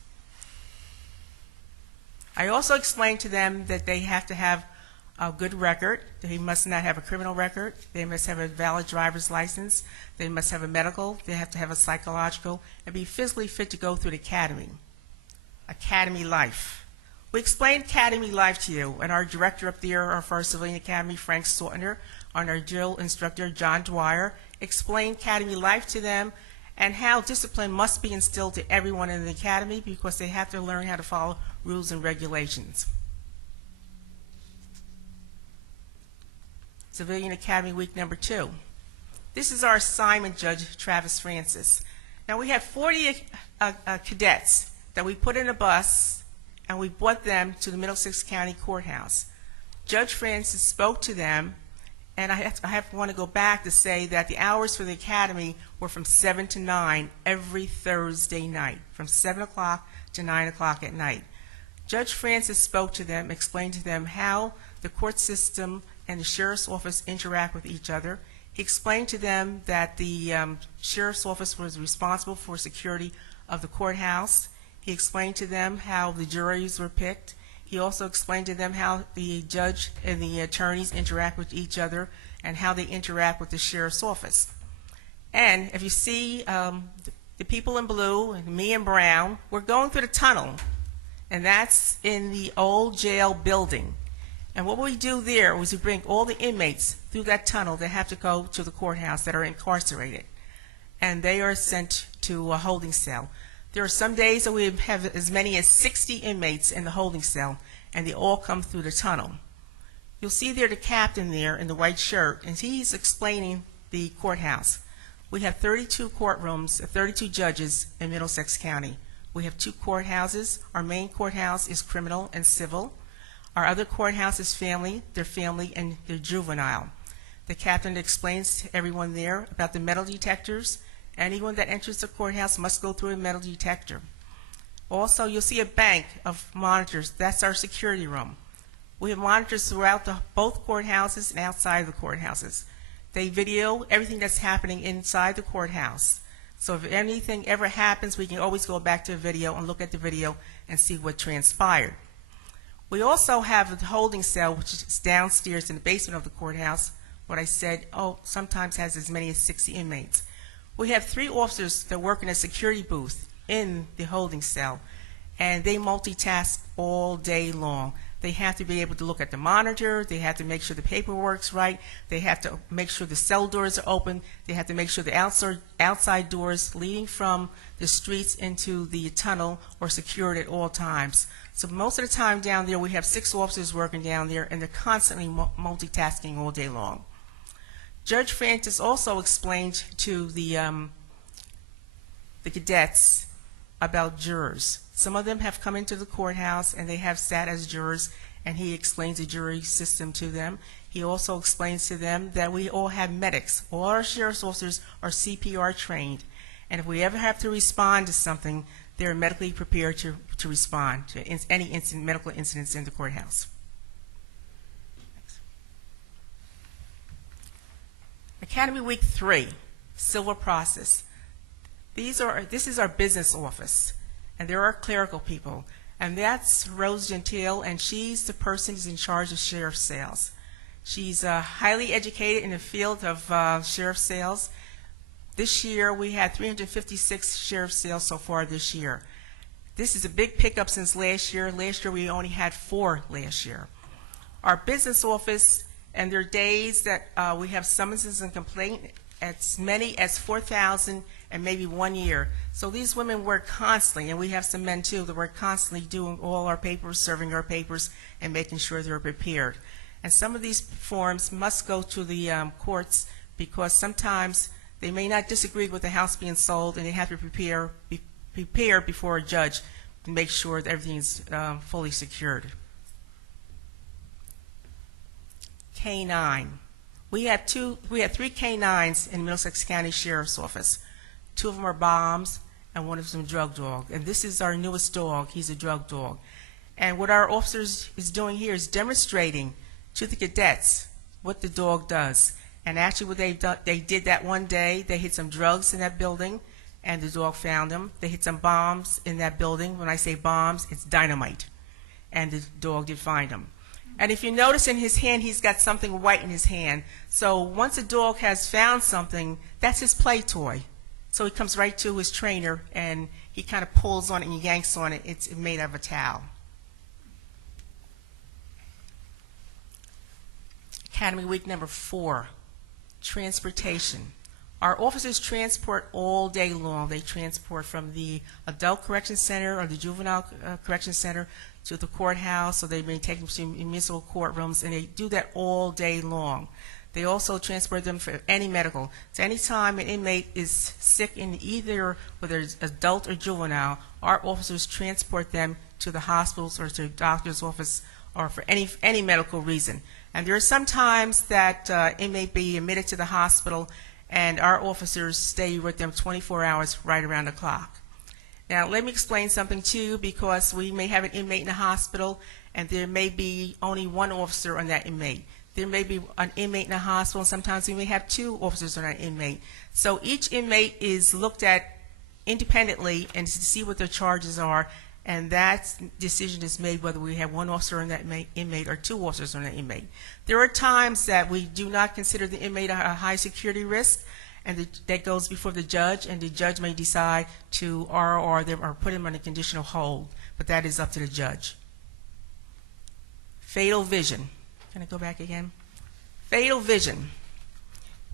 I also explained to them that they have to have a good record. They must not have a criminal record. They must have a valid driver's license. They must have a medical. They have to have a psychological and be physically fit to go through the academy. Academy life. We explained academy life to you, and our director up there of our Civilian Academy, Frank Sautner, and our drill instructor, John Dwyer, explained academy life to them, and how discipline must be instilled to everyone in the academy because they have to learn how to follow rules and regulations. Civilian Academy Week number 2. This is our assignment judge, Travis Francis. Now we have 40 cadets that we put in a bus and we brought them to the Middlesex County Courthouse. Judge Francis spoke to them, and I want to go back to say that the hours for the academy were from 7 to 9 every Thursday night, from 7 o'clock to 9 o'clock at night. Judge Francis spoke to them, explained to them how the court system and the sheriff's office interact with each other. He explained to them that the sheriff's office was responsible for security of the courthouse. He explained to them how the juries were picked. He also explained to them how the judge and the attorneys interact with each other and how they interact with the sheriff's office. And if you see the people in blue and me in brown, we're going through the tunnel, and that's in the old jail building. And what we do there was we bring all the inmates through that tunnel that have to go to the courthouse that are incarcerated, and they are sent to a holding cell. There are some days that we have as many as 60 inmates in the holding cell, and they all come through the tunnel. You'll see there the captain there in the white shirt, and he's explaining the courthouse. We have 32 courtrooms, 32 judges in Middlesex County. We have 2 courthouses. Our main courthouse is criminal and civil. Our other courthouse is family, and their juvenile. The captain explains to everyone there about the metal detectors. Anyone that enters the courthouse must go through a metal detector. Also, you'll see a bank of monitors. That's our security room. We have monitors throughout both courthouses and outside the courthouses. They video everything that's happening inside the courthouse. So if anything ever happens, we can always go back to the video and look at the video and see what transpired. We also have a holding cell, which is downstairs in the basement of the courthouse. What I said, sometimes has as many as 60 inmates. We have 3 officers that work in a security booth in the holding cell, and they multitask all day long. They have to be able to look at the monitor. They have to make sure the paperwork's right. They have to make sure the cell doors are open. They have to make sure the outside doors leading from the streets into the tunnel are secured at all times. So most of the time down there, we have 6 officers working down there, and they're constantly multitasking all day long. Judge Francis also explained to the cadets about jurors. Some of them have come into the courthouse and they have sat as jurors, and he explains the jury system to them. He also explains to them that we all have medics. All our sheriff's officers are CPR trained, and if we ever have to respond to something, they're medically prepared to respond to any medical incidents in the courthouse. Academy Week 3, Civil Process. This is our business office, and there are clerical people, and that's Rose Gentile, and she's the person who's in charge of sheriff sales. She's highly educated in the field of sheriff sales. This year we had 356 sheriff sales so far this year. This is a big pickup since last year. Last year we only had 4 last year. Our business office, and there are days that we have summonses and complaints as many as 4,000 and maybe 1 year. So these women work constantly, and we have some men too that work constantly doing all our papers, serving our papers, and making sure they're prepared. And some of these forms must go to the courts because sometimes they may not disagree with the house being sold, and they have to prepare before a judge to make sure that everything's fully secured. K-9. We have 3 K-9s in Middlesex County Sheriff's Office. 2 of them are bombs, and 1 of them is a drug dog. And this is our newest dog. He's a drug dog. And what our officers is doing here is demonstrating to the cadets what the dog does. And actually what they've done, they did that one day. They hid some drugs in that building, and the dog found them. They hid some bombs in that building. When I say bombs, it's dynamite. And the dog did find them. And if you notice in his hand, he's got something white in his hand. So once a dog has found something, that's his play toy. So he comes right to his trainer, and he kind of pulls on it and yanks on it. It's made out of a towel. Academy Week number 4, transportation. Our officers transport all day long. They transport from the adult correction center or the juvenile correction center to the courthouse, so they may take them to municipal courtrooms, and they do that all day long. They also transport them for any medical. So anytime an inmate is sick in either, whether it's adult or juvenile, our officers transport them to the hospitals or to the doctor's office or for any medical reason. And there are some times that inmate be admitted to the hospital, and our officers stay with them 24 hours right around the clock. Now, let me explain something too, because we may have an inmate in the hospital, and there may be only one officer on that inmate. There may be an inmate in the hospital, and sometimes we may have two officers on that inmate. So each inmate is looked at independently and to see what their charges are, and that decision is made whether we have one officer on that inmate or two officers on that inmate. There are times that we do not consider the inmate a high security risk, and that goes before the judge, and the judge may decide to RR them or put them on a conditional hold, but that is up to the judge. Fatal vision. Can I go back again? Fatal vision.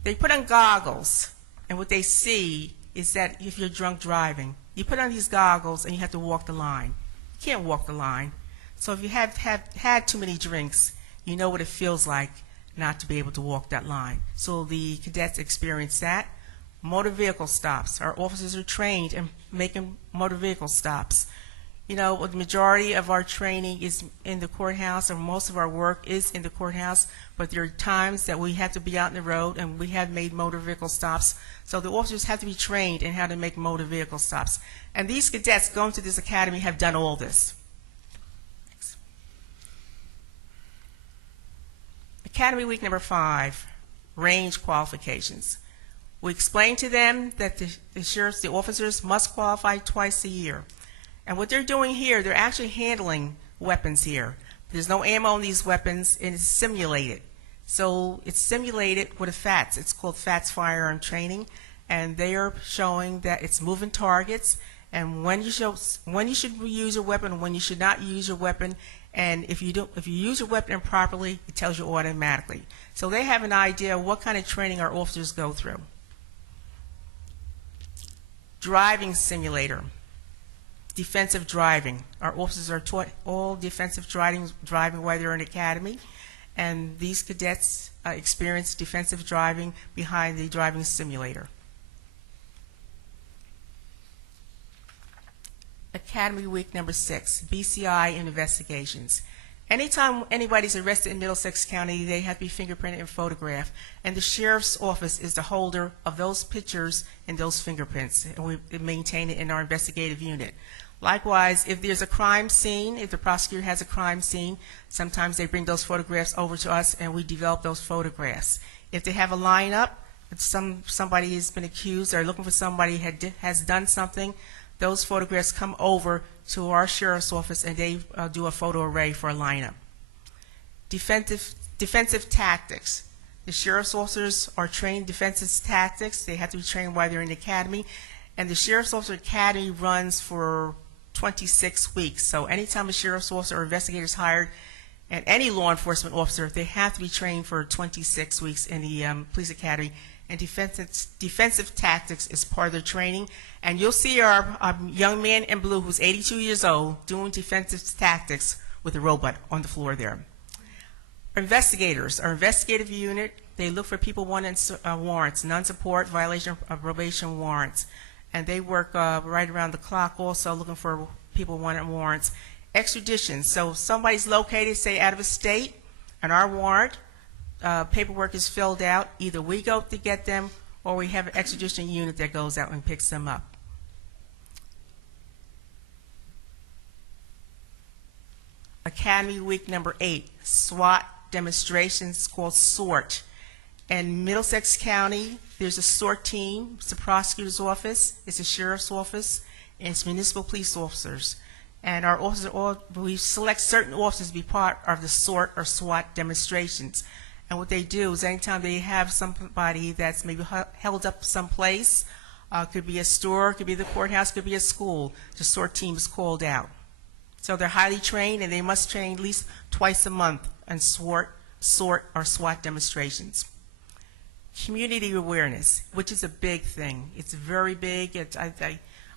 They put on goggles, and what they see is that if you're drunk driving, you put on these goggles and you have to walk the line. You can't walk the line. So if you have had too many drinks, you know what it feels like not to be able to walk that line. So the cadets experience that. Motor vehicle stops. Our officers are trained in making motor vehicle stops. You know, the majority of our training is in the courthouse, or most of our work is in the courthouse, but there are times that we have to be out in the road, and we have made motor vehicle stops. So the officers have to be trained in how to make motor vehicle stops. And these cadets going to this academy have done all this. Academy week number 5, range qualifications. We explain to them that the officers must qualify twice a year. And what they're doing here, they're actually handling weapons here. There's no ammo in these weapons, and it's simulated. So it's simulated with a FATS. It's called FATS firearm training, and they are showing that it's moving targets, and when you should use your weapon and when you should not use your weapon. And if you use your weapon improperly, it tells you automatically. So they have an idea of what kind of training our officers go through. Driving simulator. Defensive driving. Our officers are taught all defensive driving while they're in academy, and these cadets experience defensive driving behind the driving simulator. Academy week number 6, BCI and investigations. Anytime anybody's arrested in Middlesex County, they have to be fingerprinted and photographed, and the sheriff's office is the holder of those pictures and those fingerprints, and we maintain it in our investigative unit. Likewise, if there's a crime scene, if the prosecutor has a crime scene, sometimes they bring those photographs over to us and we develop those photographs. If they have a lineup, if somebody has been accused or looking for somebody has done something, those photographs come over to our sheriff's office and they do a photo array for a lineup. Defensive tactics. The sheriff's officers are trained defensive tactics. They have to be trained while they're in the academy. And the Sheriff's Officer Academy runs for 26 weeks. So anytime a sheriff's officer or investigator is hired, and any law enforcement officer, they have to be trained for 26 weeks in the police academy. And defensive tactics is part of their training. And you'll see our young man in blue, who's 82 years old, doing defensive tactics with a robot on the floor there. Our investigators, our investigative unit, they look for people wanting warrants, non-support, violation of probation warrants. And they work right around the clock also looking for people wanting warrants. Extradition, so if somebody's located, say, out of a state, and our warrant paperwork is filled out, either we go to get them or we have an extradition unit that goes out and picks them up. Academy week number 8, SWAT demonstrations called SORT. In Middlesex County, there's a SORT team. It's the prosecutor's office, it's the sheriff's office, and it's municipal police officers. And our officers, we select certain officers to be part of the SORT or SWAT demonstrations. And what they do is anytime they have somebody that's maybe held up someplace, could be a store, could be the courthouse, could be a school, the SORT team is called out. So they're highly trained, and they must train at least twice a month on SORT or SWAT demonstrations. Community awareness, which is a big thing. It's very big.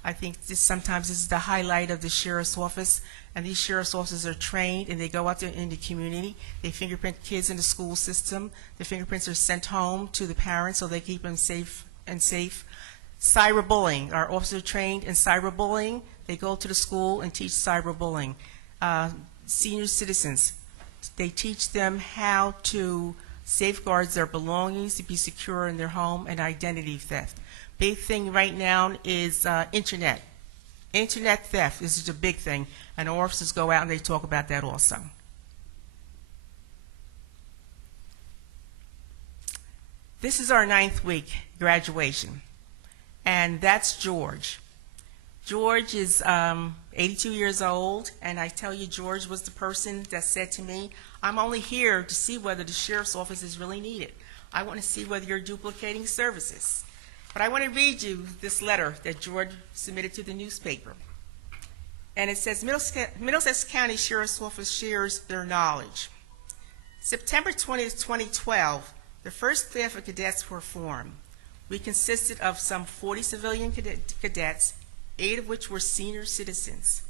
I think sometimes this is the highlight of the sheriff's office, and these sheriff's officers are trained, and they go out there in the community. They fingerprint kids in the school system. The fingerprints are sent home to the parents so they keep them safe. Cyberbullying. Our officers are trained in cyberbullying. They go to the school and teach cyberbullying. Senior citizens, they teach them how to safeguard their belongings to be secure in their home, and identity theft. Big thing right now is internet. Internet theft is a big thing, and officers go out and they talk about that also. This is our 9th week graduation, and that's George. George is 82 years old, and I tell you, George was the person that said to me, I'm only here to see whether the sheriff's office is really needed. I want to see whether you're duplicating services. But I want to read you this letter that George submitted to the newspaper. And it says, Middlesex County Sheriff's Office shares their knowledge. September 20th, 2012, the first staff of cadets were formed. We consisted of some 40 civilian cadets, 8 of which were senior citizens.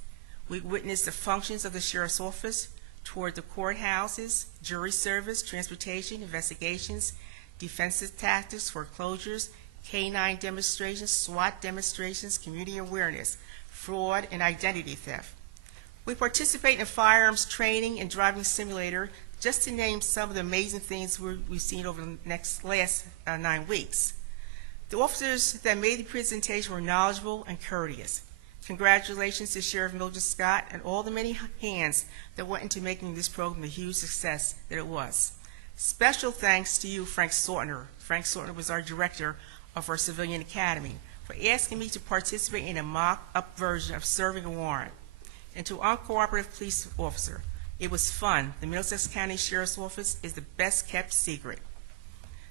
We witnessed the functions of the sheriff's office toward the courthouses, jury service, transportation, investigations, defensive tactics, foreclosures, K-9 demonstrations, SWAT demonstrations, community awareness, fraud, and identity theft. We participate in firearms training and driving simulator, just to name some of the amazing things we've seen over the last 9 weeks. The officers that made the presentation were knowledgeable and courteous. Congratulations to Sheriff Mildred Scott and all the many hands that went into making this program the huge success that it was. Special thanks to you, Frank Sortner. Frank Sortner was our director of our Civilian Academy, for asking me to participate in a mock-up version of serving a warrant. And to uncooperative police officer, it was fun. The Middlesex County Sheriff's Office is the best kept secret.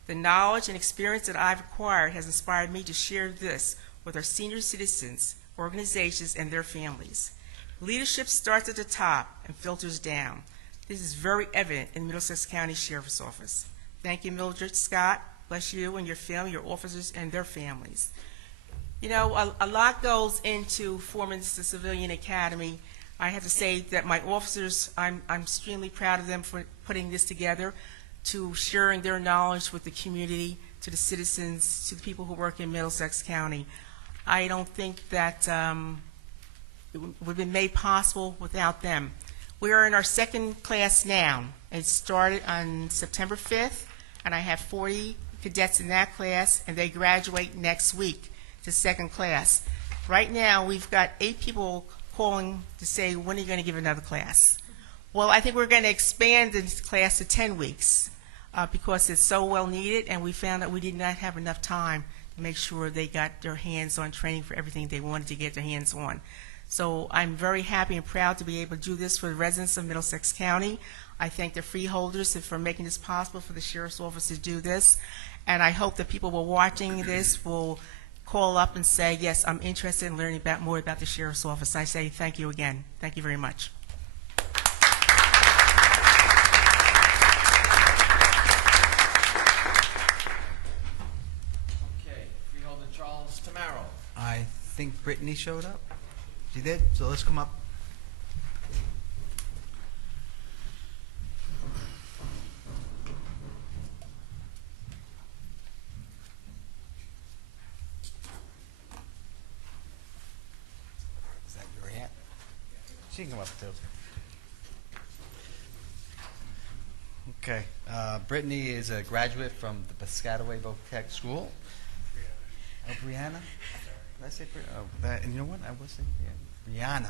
The knowledge and experience that I've acquired has inspired me to share this with our senior citizens, organizations, and their families. Leadership starts at the top and filters down. This is very evident in the Middlesex County Sheriff's Office. Thank you, Mildred Scott. Bless you and your family, your officers, and their families. You know, a lot goes into forming the Civilian Academy. I have to say that my officers, I'm extremely proud of them for putting this together, to sharing their knowledge with the community, to the citizens, to the people who work in Middlesex County. I don't think that it would have been made possible without them. We are in our 2nd class now. It started on September 5th, and I have 40 cadets in that class, and they graduate next week to 2nd class. Right now, we've got 8 people calling to say, when are you going to give another class? Well, I think we're going to expand this class to 10 weeks because it's so well needed, and we found that we did not have enough time to make sure they got their hands on training for everything they wanted to get their hands on. So I'm very happy and proud to be able to do this for the residents of Middlesex County. I thank the Freeholders for making this possible for the Sheriff's Office to do this, and I hope that people who are watching this will call up and say, yes, I'm interested in learning more about the Sheriff's Office. I say thank you again. Thank you very much. I think Brittany showed up. She did, so let's come up. Is that your aunt? She can come up too. Okay, Brittany is a graduate from the Piscataway Voltech School. Oh, Brianna? Did I say Brianna? And you know what? I was saying Brianna.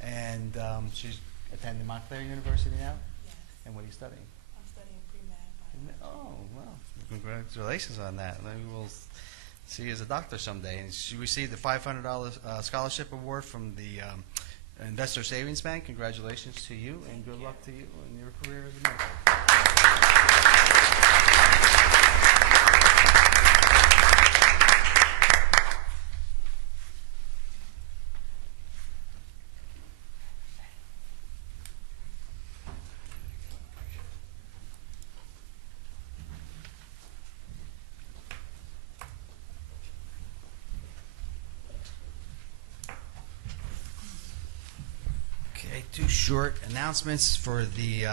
And she's attending Montclair University now? Yes. And what are you studying? I'm studying pre-med. Oh, well, congratulations on that. Maybe we'll see you as a doctor someday. And she received the $500 scholarship award from the Investor Savings Bank. Congratulations to you, and good luck to you in your career as a nurse. two short announcements for the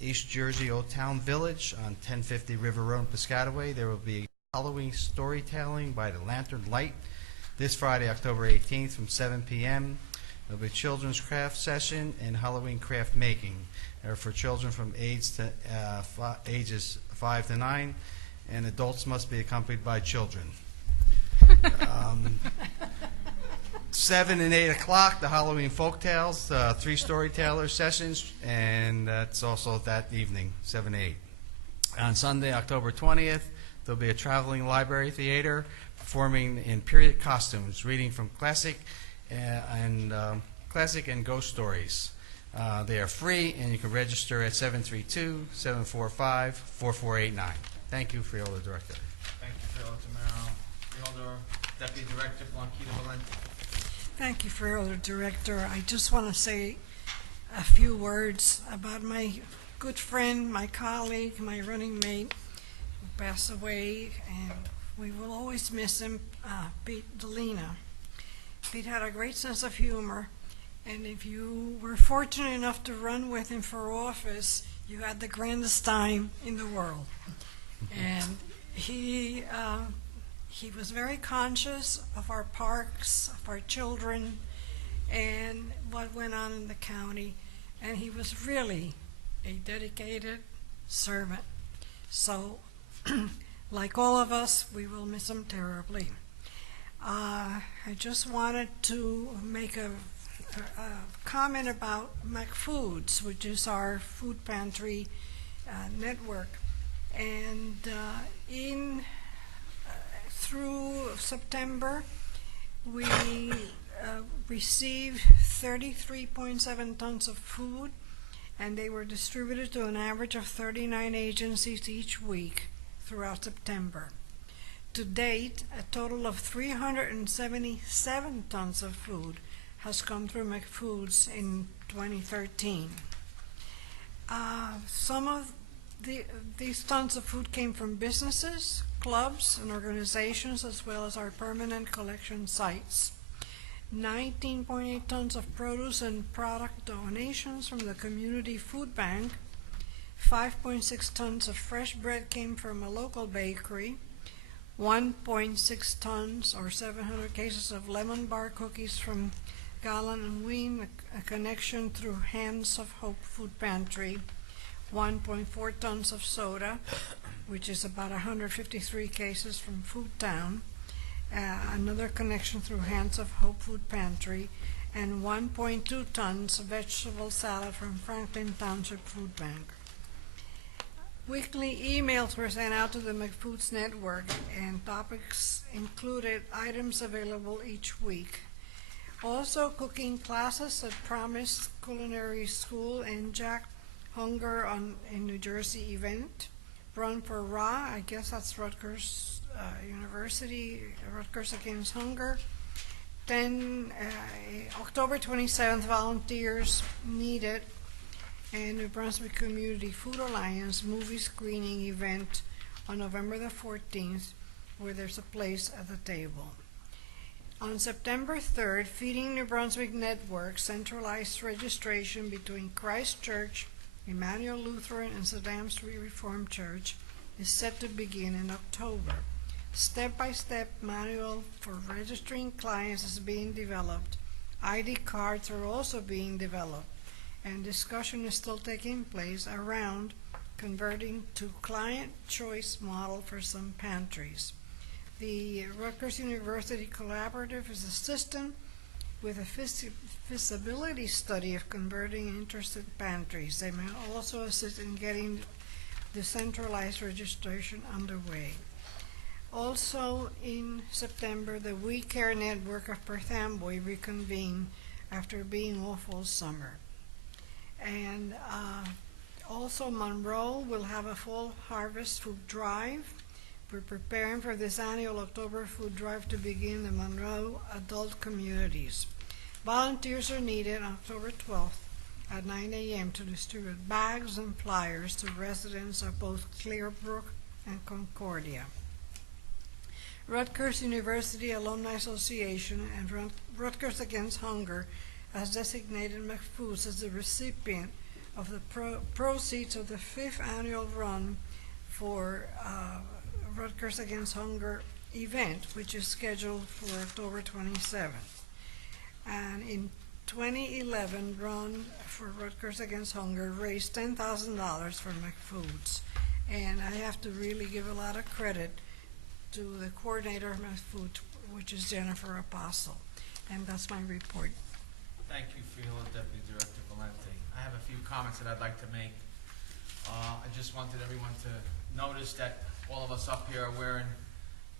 East Jersey Old Town Village on 1050 River Road in Piscataway. There will be Halloween storytelling by the Lantern Light this Friday, October 18th from 7 p.m. There will be a children's craft session and Halloween craft making. They're for children from ages 5 to 9, and adults must be accompanied by children. 7 and 8 o'clock, the Halloween folk tales, 3 storyteller sessions, and that's also that evening, 7 to 8. On Sunday, October 20th, there'll be a traveling library theater performing in period costumes, reading from classic and ghost stories. They are free, and you can register at 732-745-4489. Thank you, Freeholder Director. Thank you, Freeholder Tamaro. Freeholder Deputy Director Blanquita Valente. Thank you, Freeholder Director. I just want to say a few words about my good friend, my colleague, my running mate, who passed away, and we will always miss him, Pete Delina. Pete had a great sense of humor, and if you were fortunate enough to run with him for office, you had the grandest time in the world. And he was very conscious of our parks, of our children, and what went on in the county, and he was really a dedicated servant. So, like all of us, we will miss him terribly. I just wanted to make a comment about McFoods, which is our food pantry network. And through September, we received 33.7 tons of food, and they were distributed to an average of 39 agencies each week throughout September. To date, a total of 377 tons of food has come through McFoods in 2013. Some of these tons of food came from businesses, clubs, and organizations, as well as our permanent collection sites. 19.8 tons of produce and product donations from the community food bank. 5.6 tons of fresh bread came from a local bakery. 1.6 tons or 700 cases of lemon bar cookies from Gallen and Ween, a connection through Hands of Hope Food Pantry. 1.4 tons of soda, which is about 153 cases from Food Town. Another connection through Hands of Hope Food Pantry, and 1.2 tons of vegetable salad from Franklin Township Food Bank. Weekly emails were sent out to the McFoods network, and topics included items available each week. Also, cooking classes at Promise Culinary School and Jack Hunger in New Jersey event. Run for Ra, I guess that's Rutgers University, Rutgers Against Hunger. Then October 27th, volunteers needed, and the Brunswick Community Food Alliance movie screening event on November the 14th, where there's a place at the table. On September 3rd, Feeding New Brunswick Network centralized registration between Christ Church, Emmanuel Lutheran, and Saddam Street Reformed Church is set to begin in October. Step-by-step manual for registering clients is being developed. ID cards are also being developed, and discussion is still taking place around converting to client choice model for some pantries. The Rutgers University Collaborative is assisting with a feasibility study of converting interested pantries. They may also assist in getting the centralized registration underway. Also in September, the We Care network of Perth Amboy reconvened after being off all summer. And also Monroe will have a fall harvest food drive. We're preparing for this annual October food drive to begin in the Monroe adult communities. Volunteers are needed on October 12th at 9 a.m. to distribute bags and flyers to residents of both Clearbrook and Concordia. Rutgers University Alumni Association and Rutgers Against Hunger has designated McFoods as the recipient of the proceeds of the 5th annual run for Rutgers Against Hunger event, which is scheduled for October 27th. And in 2011, Run for Rutgers Against Hunger raised $10,000 for McFoods. And I have to really give a lot of credit to the coordinator of McFoods, which is Jennifer Apostle. And that's my report. Thank you, Freeholder Deputy Director Valente. I have a few comments that I'd like to make. I just wanted everyone to notice that all of us up here are wearing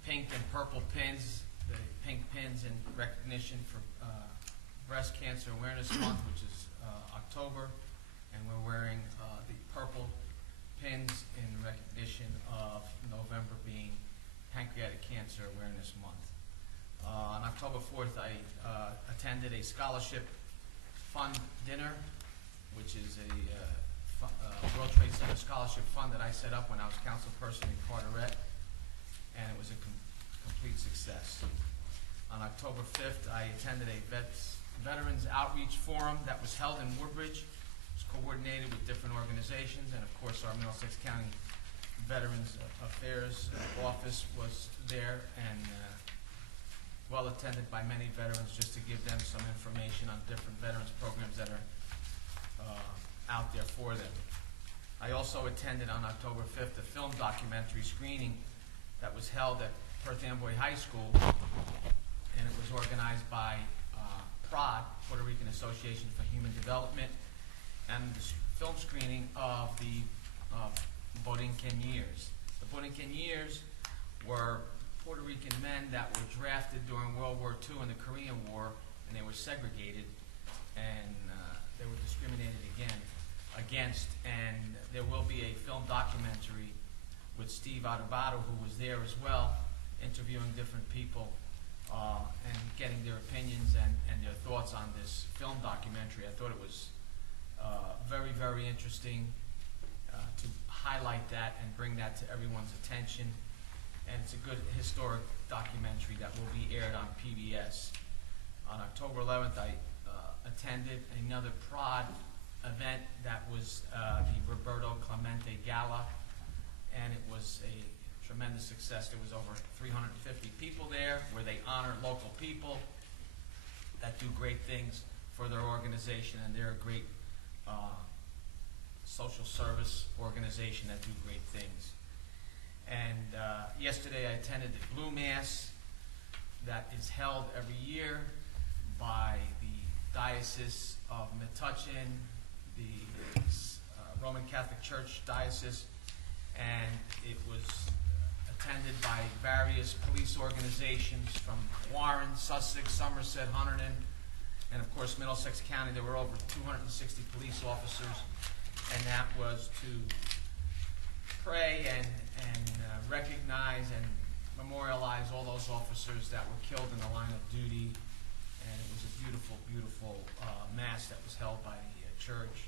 pink and purple pins, the pink pins in recognition for Breast Cancer Awareness Month, which is October, and we're wearing the purple pins in recognition of November being Pancreatic Cancer Awareness Month. On October 4th, I attended a scholarship fund dinner, which is a World Trade Center scholarship fund that I set up when I was council person in Carteret, and it was a complete success. On October 5th, I attended a Veterans Outreach Forum that was held in Woodbridge. It was coordinated with different organizations, and of course our Middlesex County Veterans Affairs Office was there, and well attended by many veterans, just to give them some information on different veterans programs that are out there for them. I also attended on October 5th a film documentary screening that was held at Perth Amboy High School, and it was organized by PROD, Puerto Rican Association for Human Development, and the film screening of the Borinqueñers. The Borinqueñers were Puerto Rican men that were drafted during World War II and the Korean War, and they were segregated, and they were discriminated against, and there will be a film documentary with Steve Adubato, who was there as well, interviewing different people and getting their opinions and their thoughts on this film documentary. I thought it was very, very interesting to highlight that and bring that to everyone's attention. And it's a good historic documentary that will be aired on PBS. On October 11th, I attended another PROD event that was the Roberto Clemente Gala, and it was a tremendous success. There was over 350 people there, where they honor local people that do great things for their organization, and they're a great social service organization that do great things. And yesterday I attended the Blue Mass that is held every year by the Diocese of Metuchen, the Roman Catholic Church Diocese, and it was attended by various police organizations from Warren, Sussex, Somerset, Hunterdon, and of course Middlesex County. There were over 260 police officers, and that was to pray and recognize and memorialize all those officers that were killed in the line of duty. And it was a beautiful, beautiful mass that was held by the church.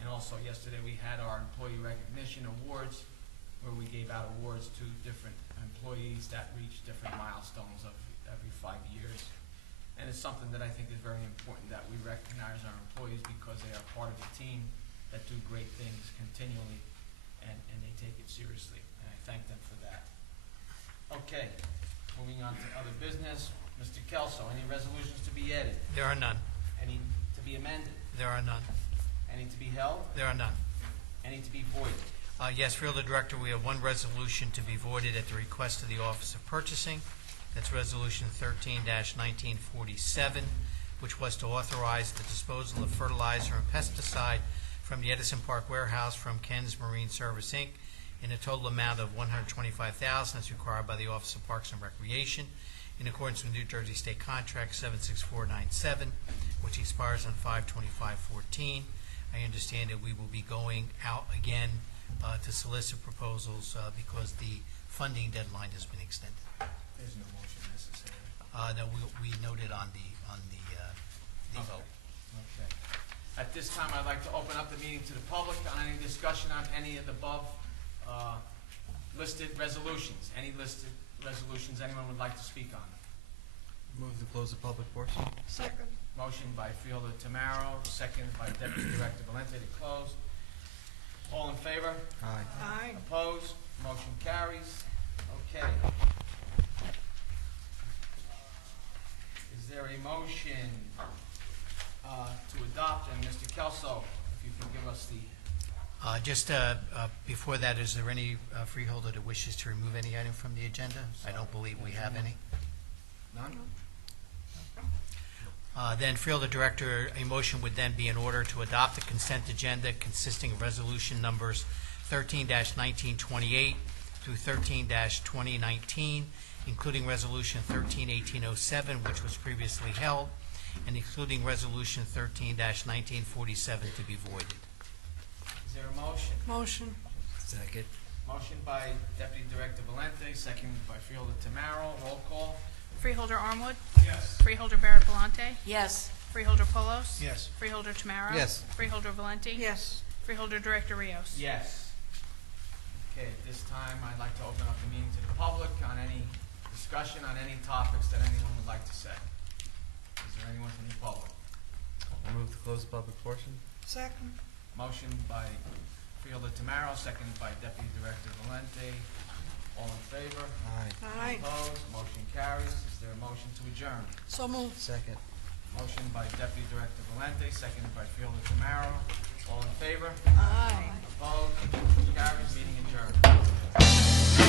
And also yesterday we had our employee recognition awards, where we gave out awards to different employees that reached different milestones of every 5 years. And it's something that I think is very important, that we recognize our employees, because they are part of a team that do great things continually, and they take it seriously. And I thank them for that. Okay, moving on to other business. Mr. Kelso, any resolutions to be added? There are none. Any to be amended? There are none. Any to be held? There are none. Any to be voided? Yes, Freeholder Director, we have one resolution to be voided at the request of the Office of Purchasing. That's Resolution 13-1947, which was to authorize the disposal of fertilizer and pesticide from the Edison Park Warehouse from Ken's Marine Service, Inc., in a total amount of $125,000 as required by the Office of Parks and Recreation, in accordance with New Jersey State Contract 76497, which expires on 5/25/14. I understand that we will be going out again to solicit proposals because the funding deadline has been extended. There's no motion necessary. No, we noted on the vote. Okay. At this time, I'd like to open up the meeting to the public on any discussion on any of the above listed resolutions. Any listed resolutions anyone would like to speak on? Move to close the public portion. Second. Motion by Freeholder Tamaro, second by Deputy Director Valente to close. All in favor? Aye. Aye. Opposed? Motion carries. Okay. Is there a motion to adopt? And Mr. Kelso, if you can give us the... Before that, is there any freeholder that wishes to remove any item from the agenda? I don't believe we have any. None? Then, Freeholder Director, a motion would then be in order to adopt the consent agenda consisting of resolution numbers 13-1928 through 13-2019, including Resolution 13-1807, which was previously held, and including Resolution 13-1947 to be voided. Is there a motion? Motion. Second. Motion by Deputy Director Valente, second by Freeholder Tamaro. Roll call. Freeholder Armwood? Yes. Freeholder Barrett-Belante? Yes. Freeholder Polos? Yes. Freeholder Tamaro? Yes. Freeholder Valente? Yes. Freeholder Director Rios? Yes. Okay, at this time, I'd like to open up the meeting to the public on any discussion on any topics that anyone would like to say. Is there anyone from the public? I move to close the public portion. Second. Motion by Freeholder Tamaro, seconded by Deputy Director Valente. All in favor? Aye. Aye. Opposed? Motion carries. Is there a motion to adjourn? So moved. Second. Motion by Deputy Director Valente, seconded by Freeholder Tamaro. All in favor? Aye. Opposed? Motion carries. Meeting adjourned.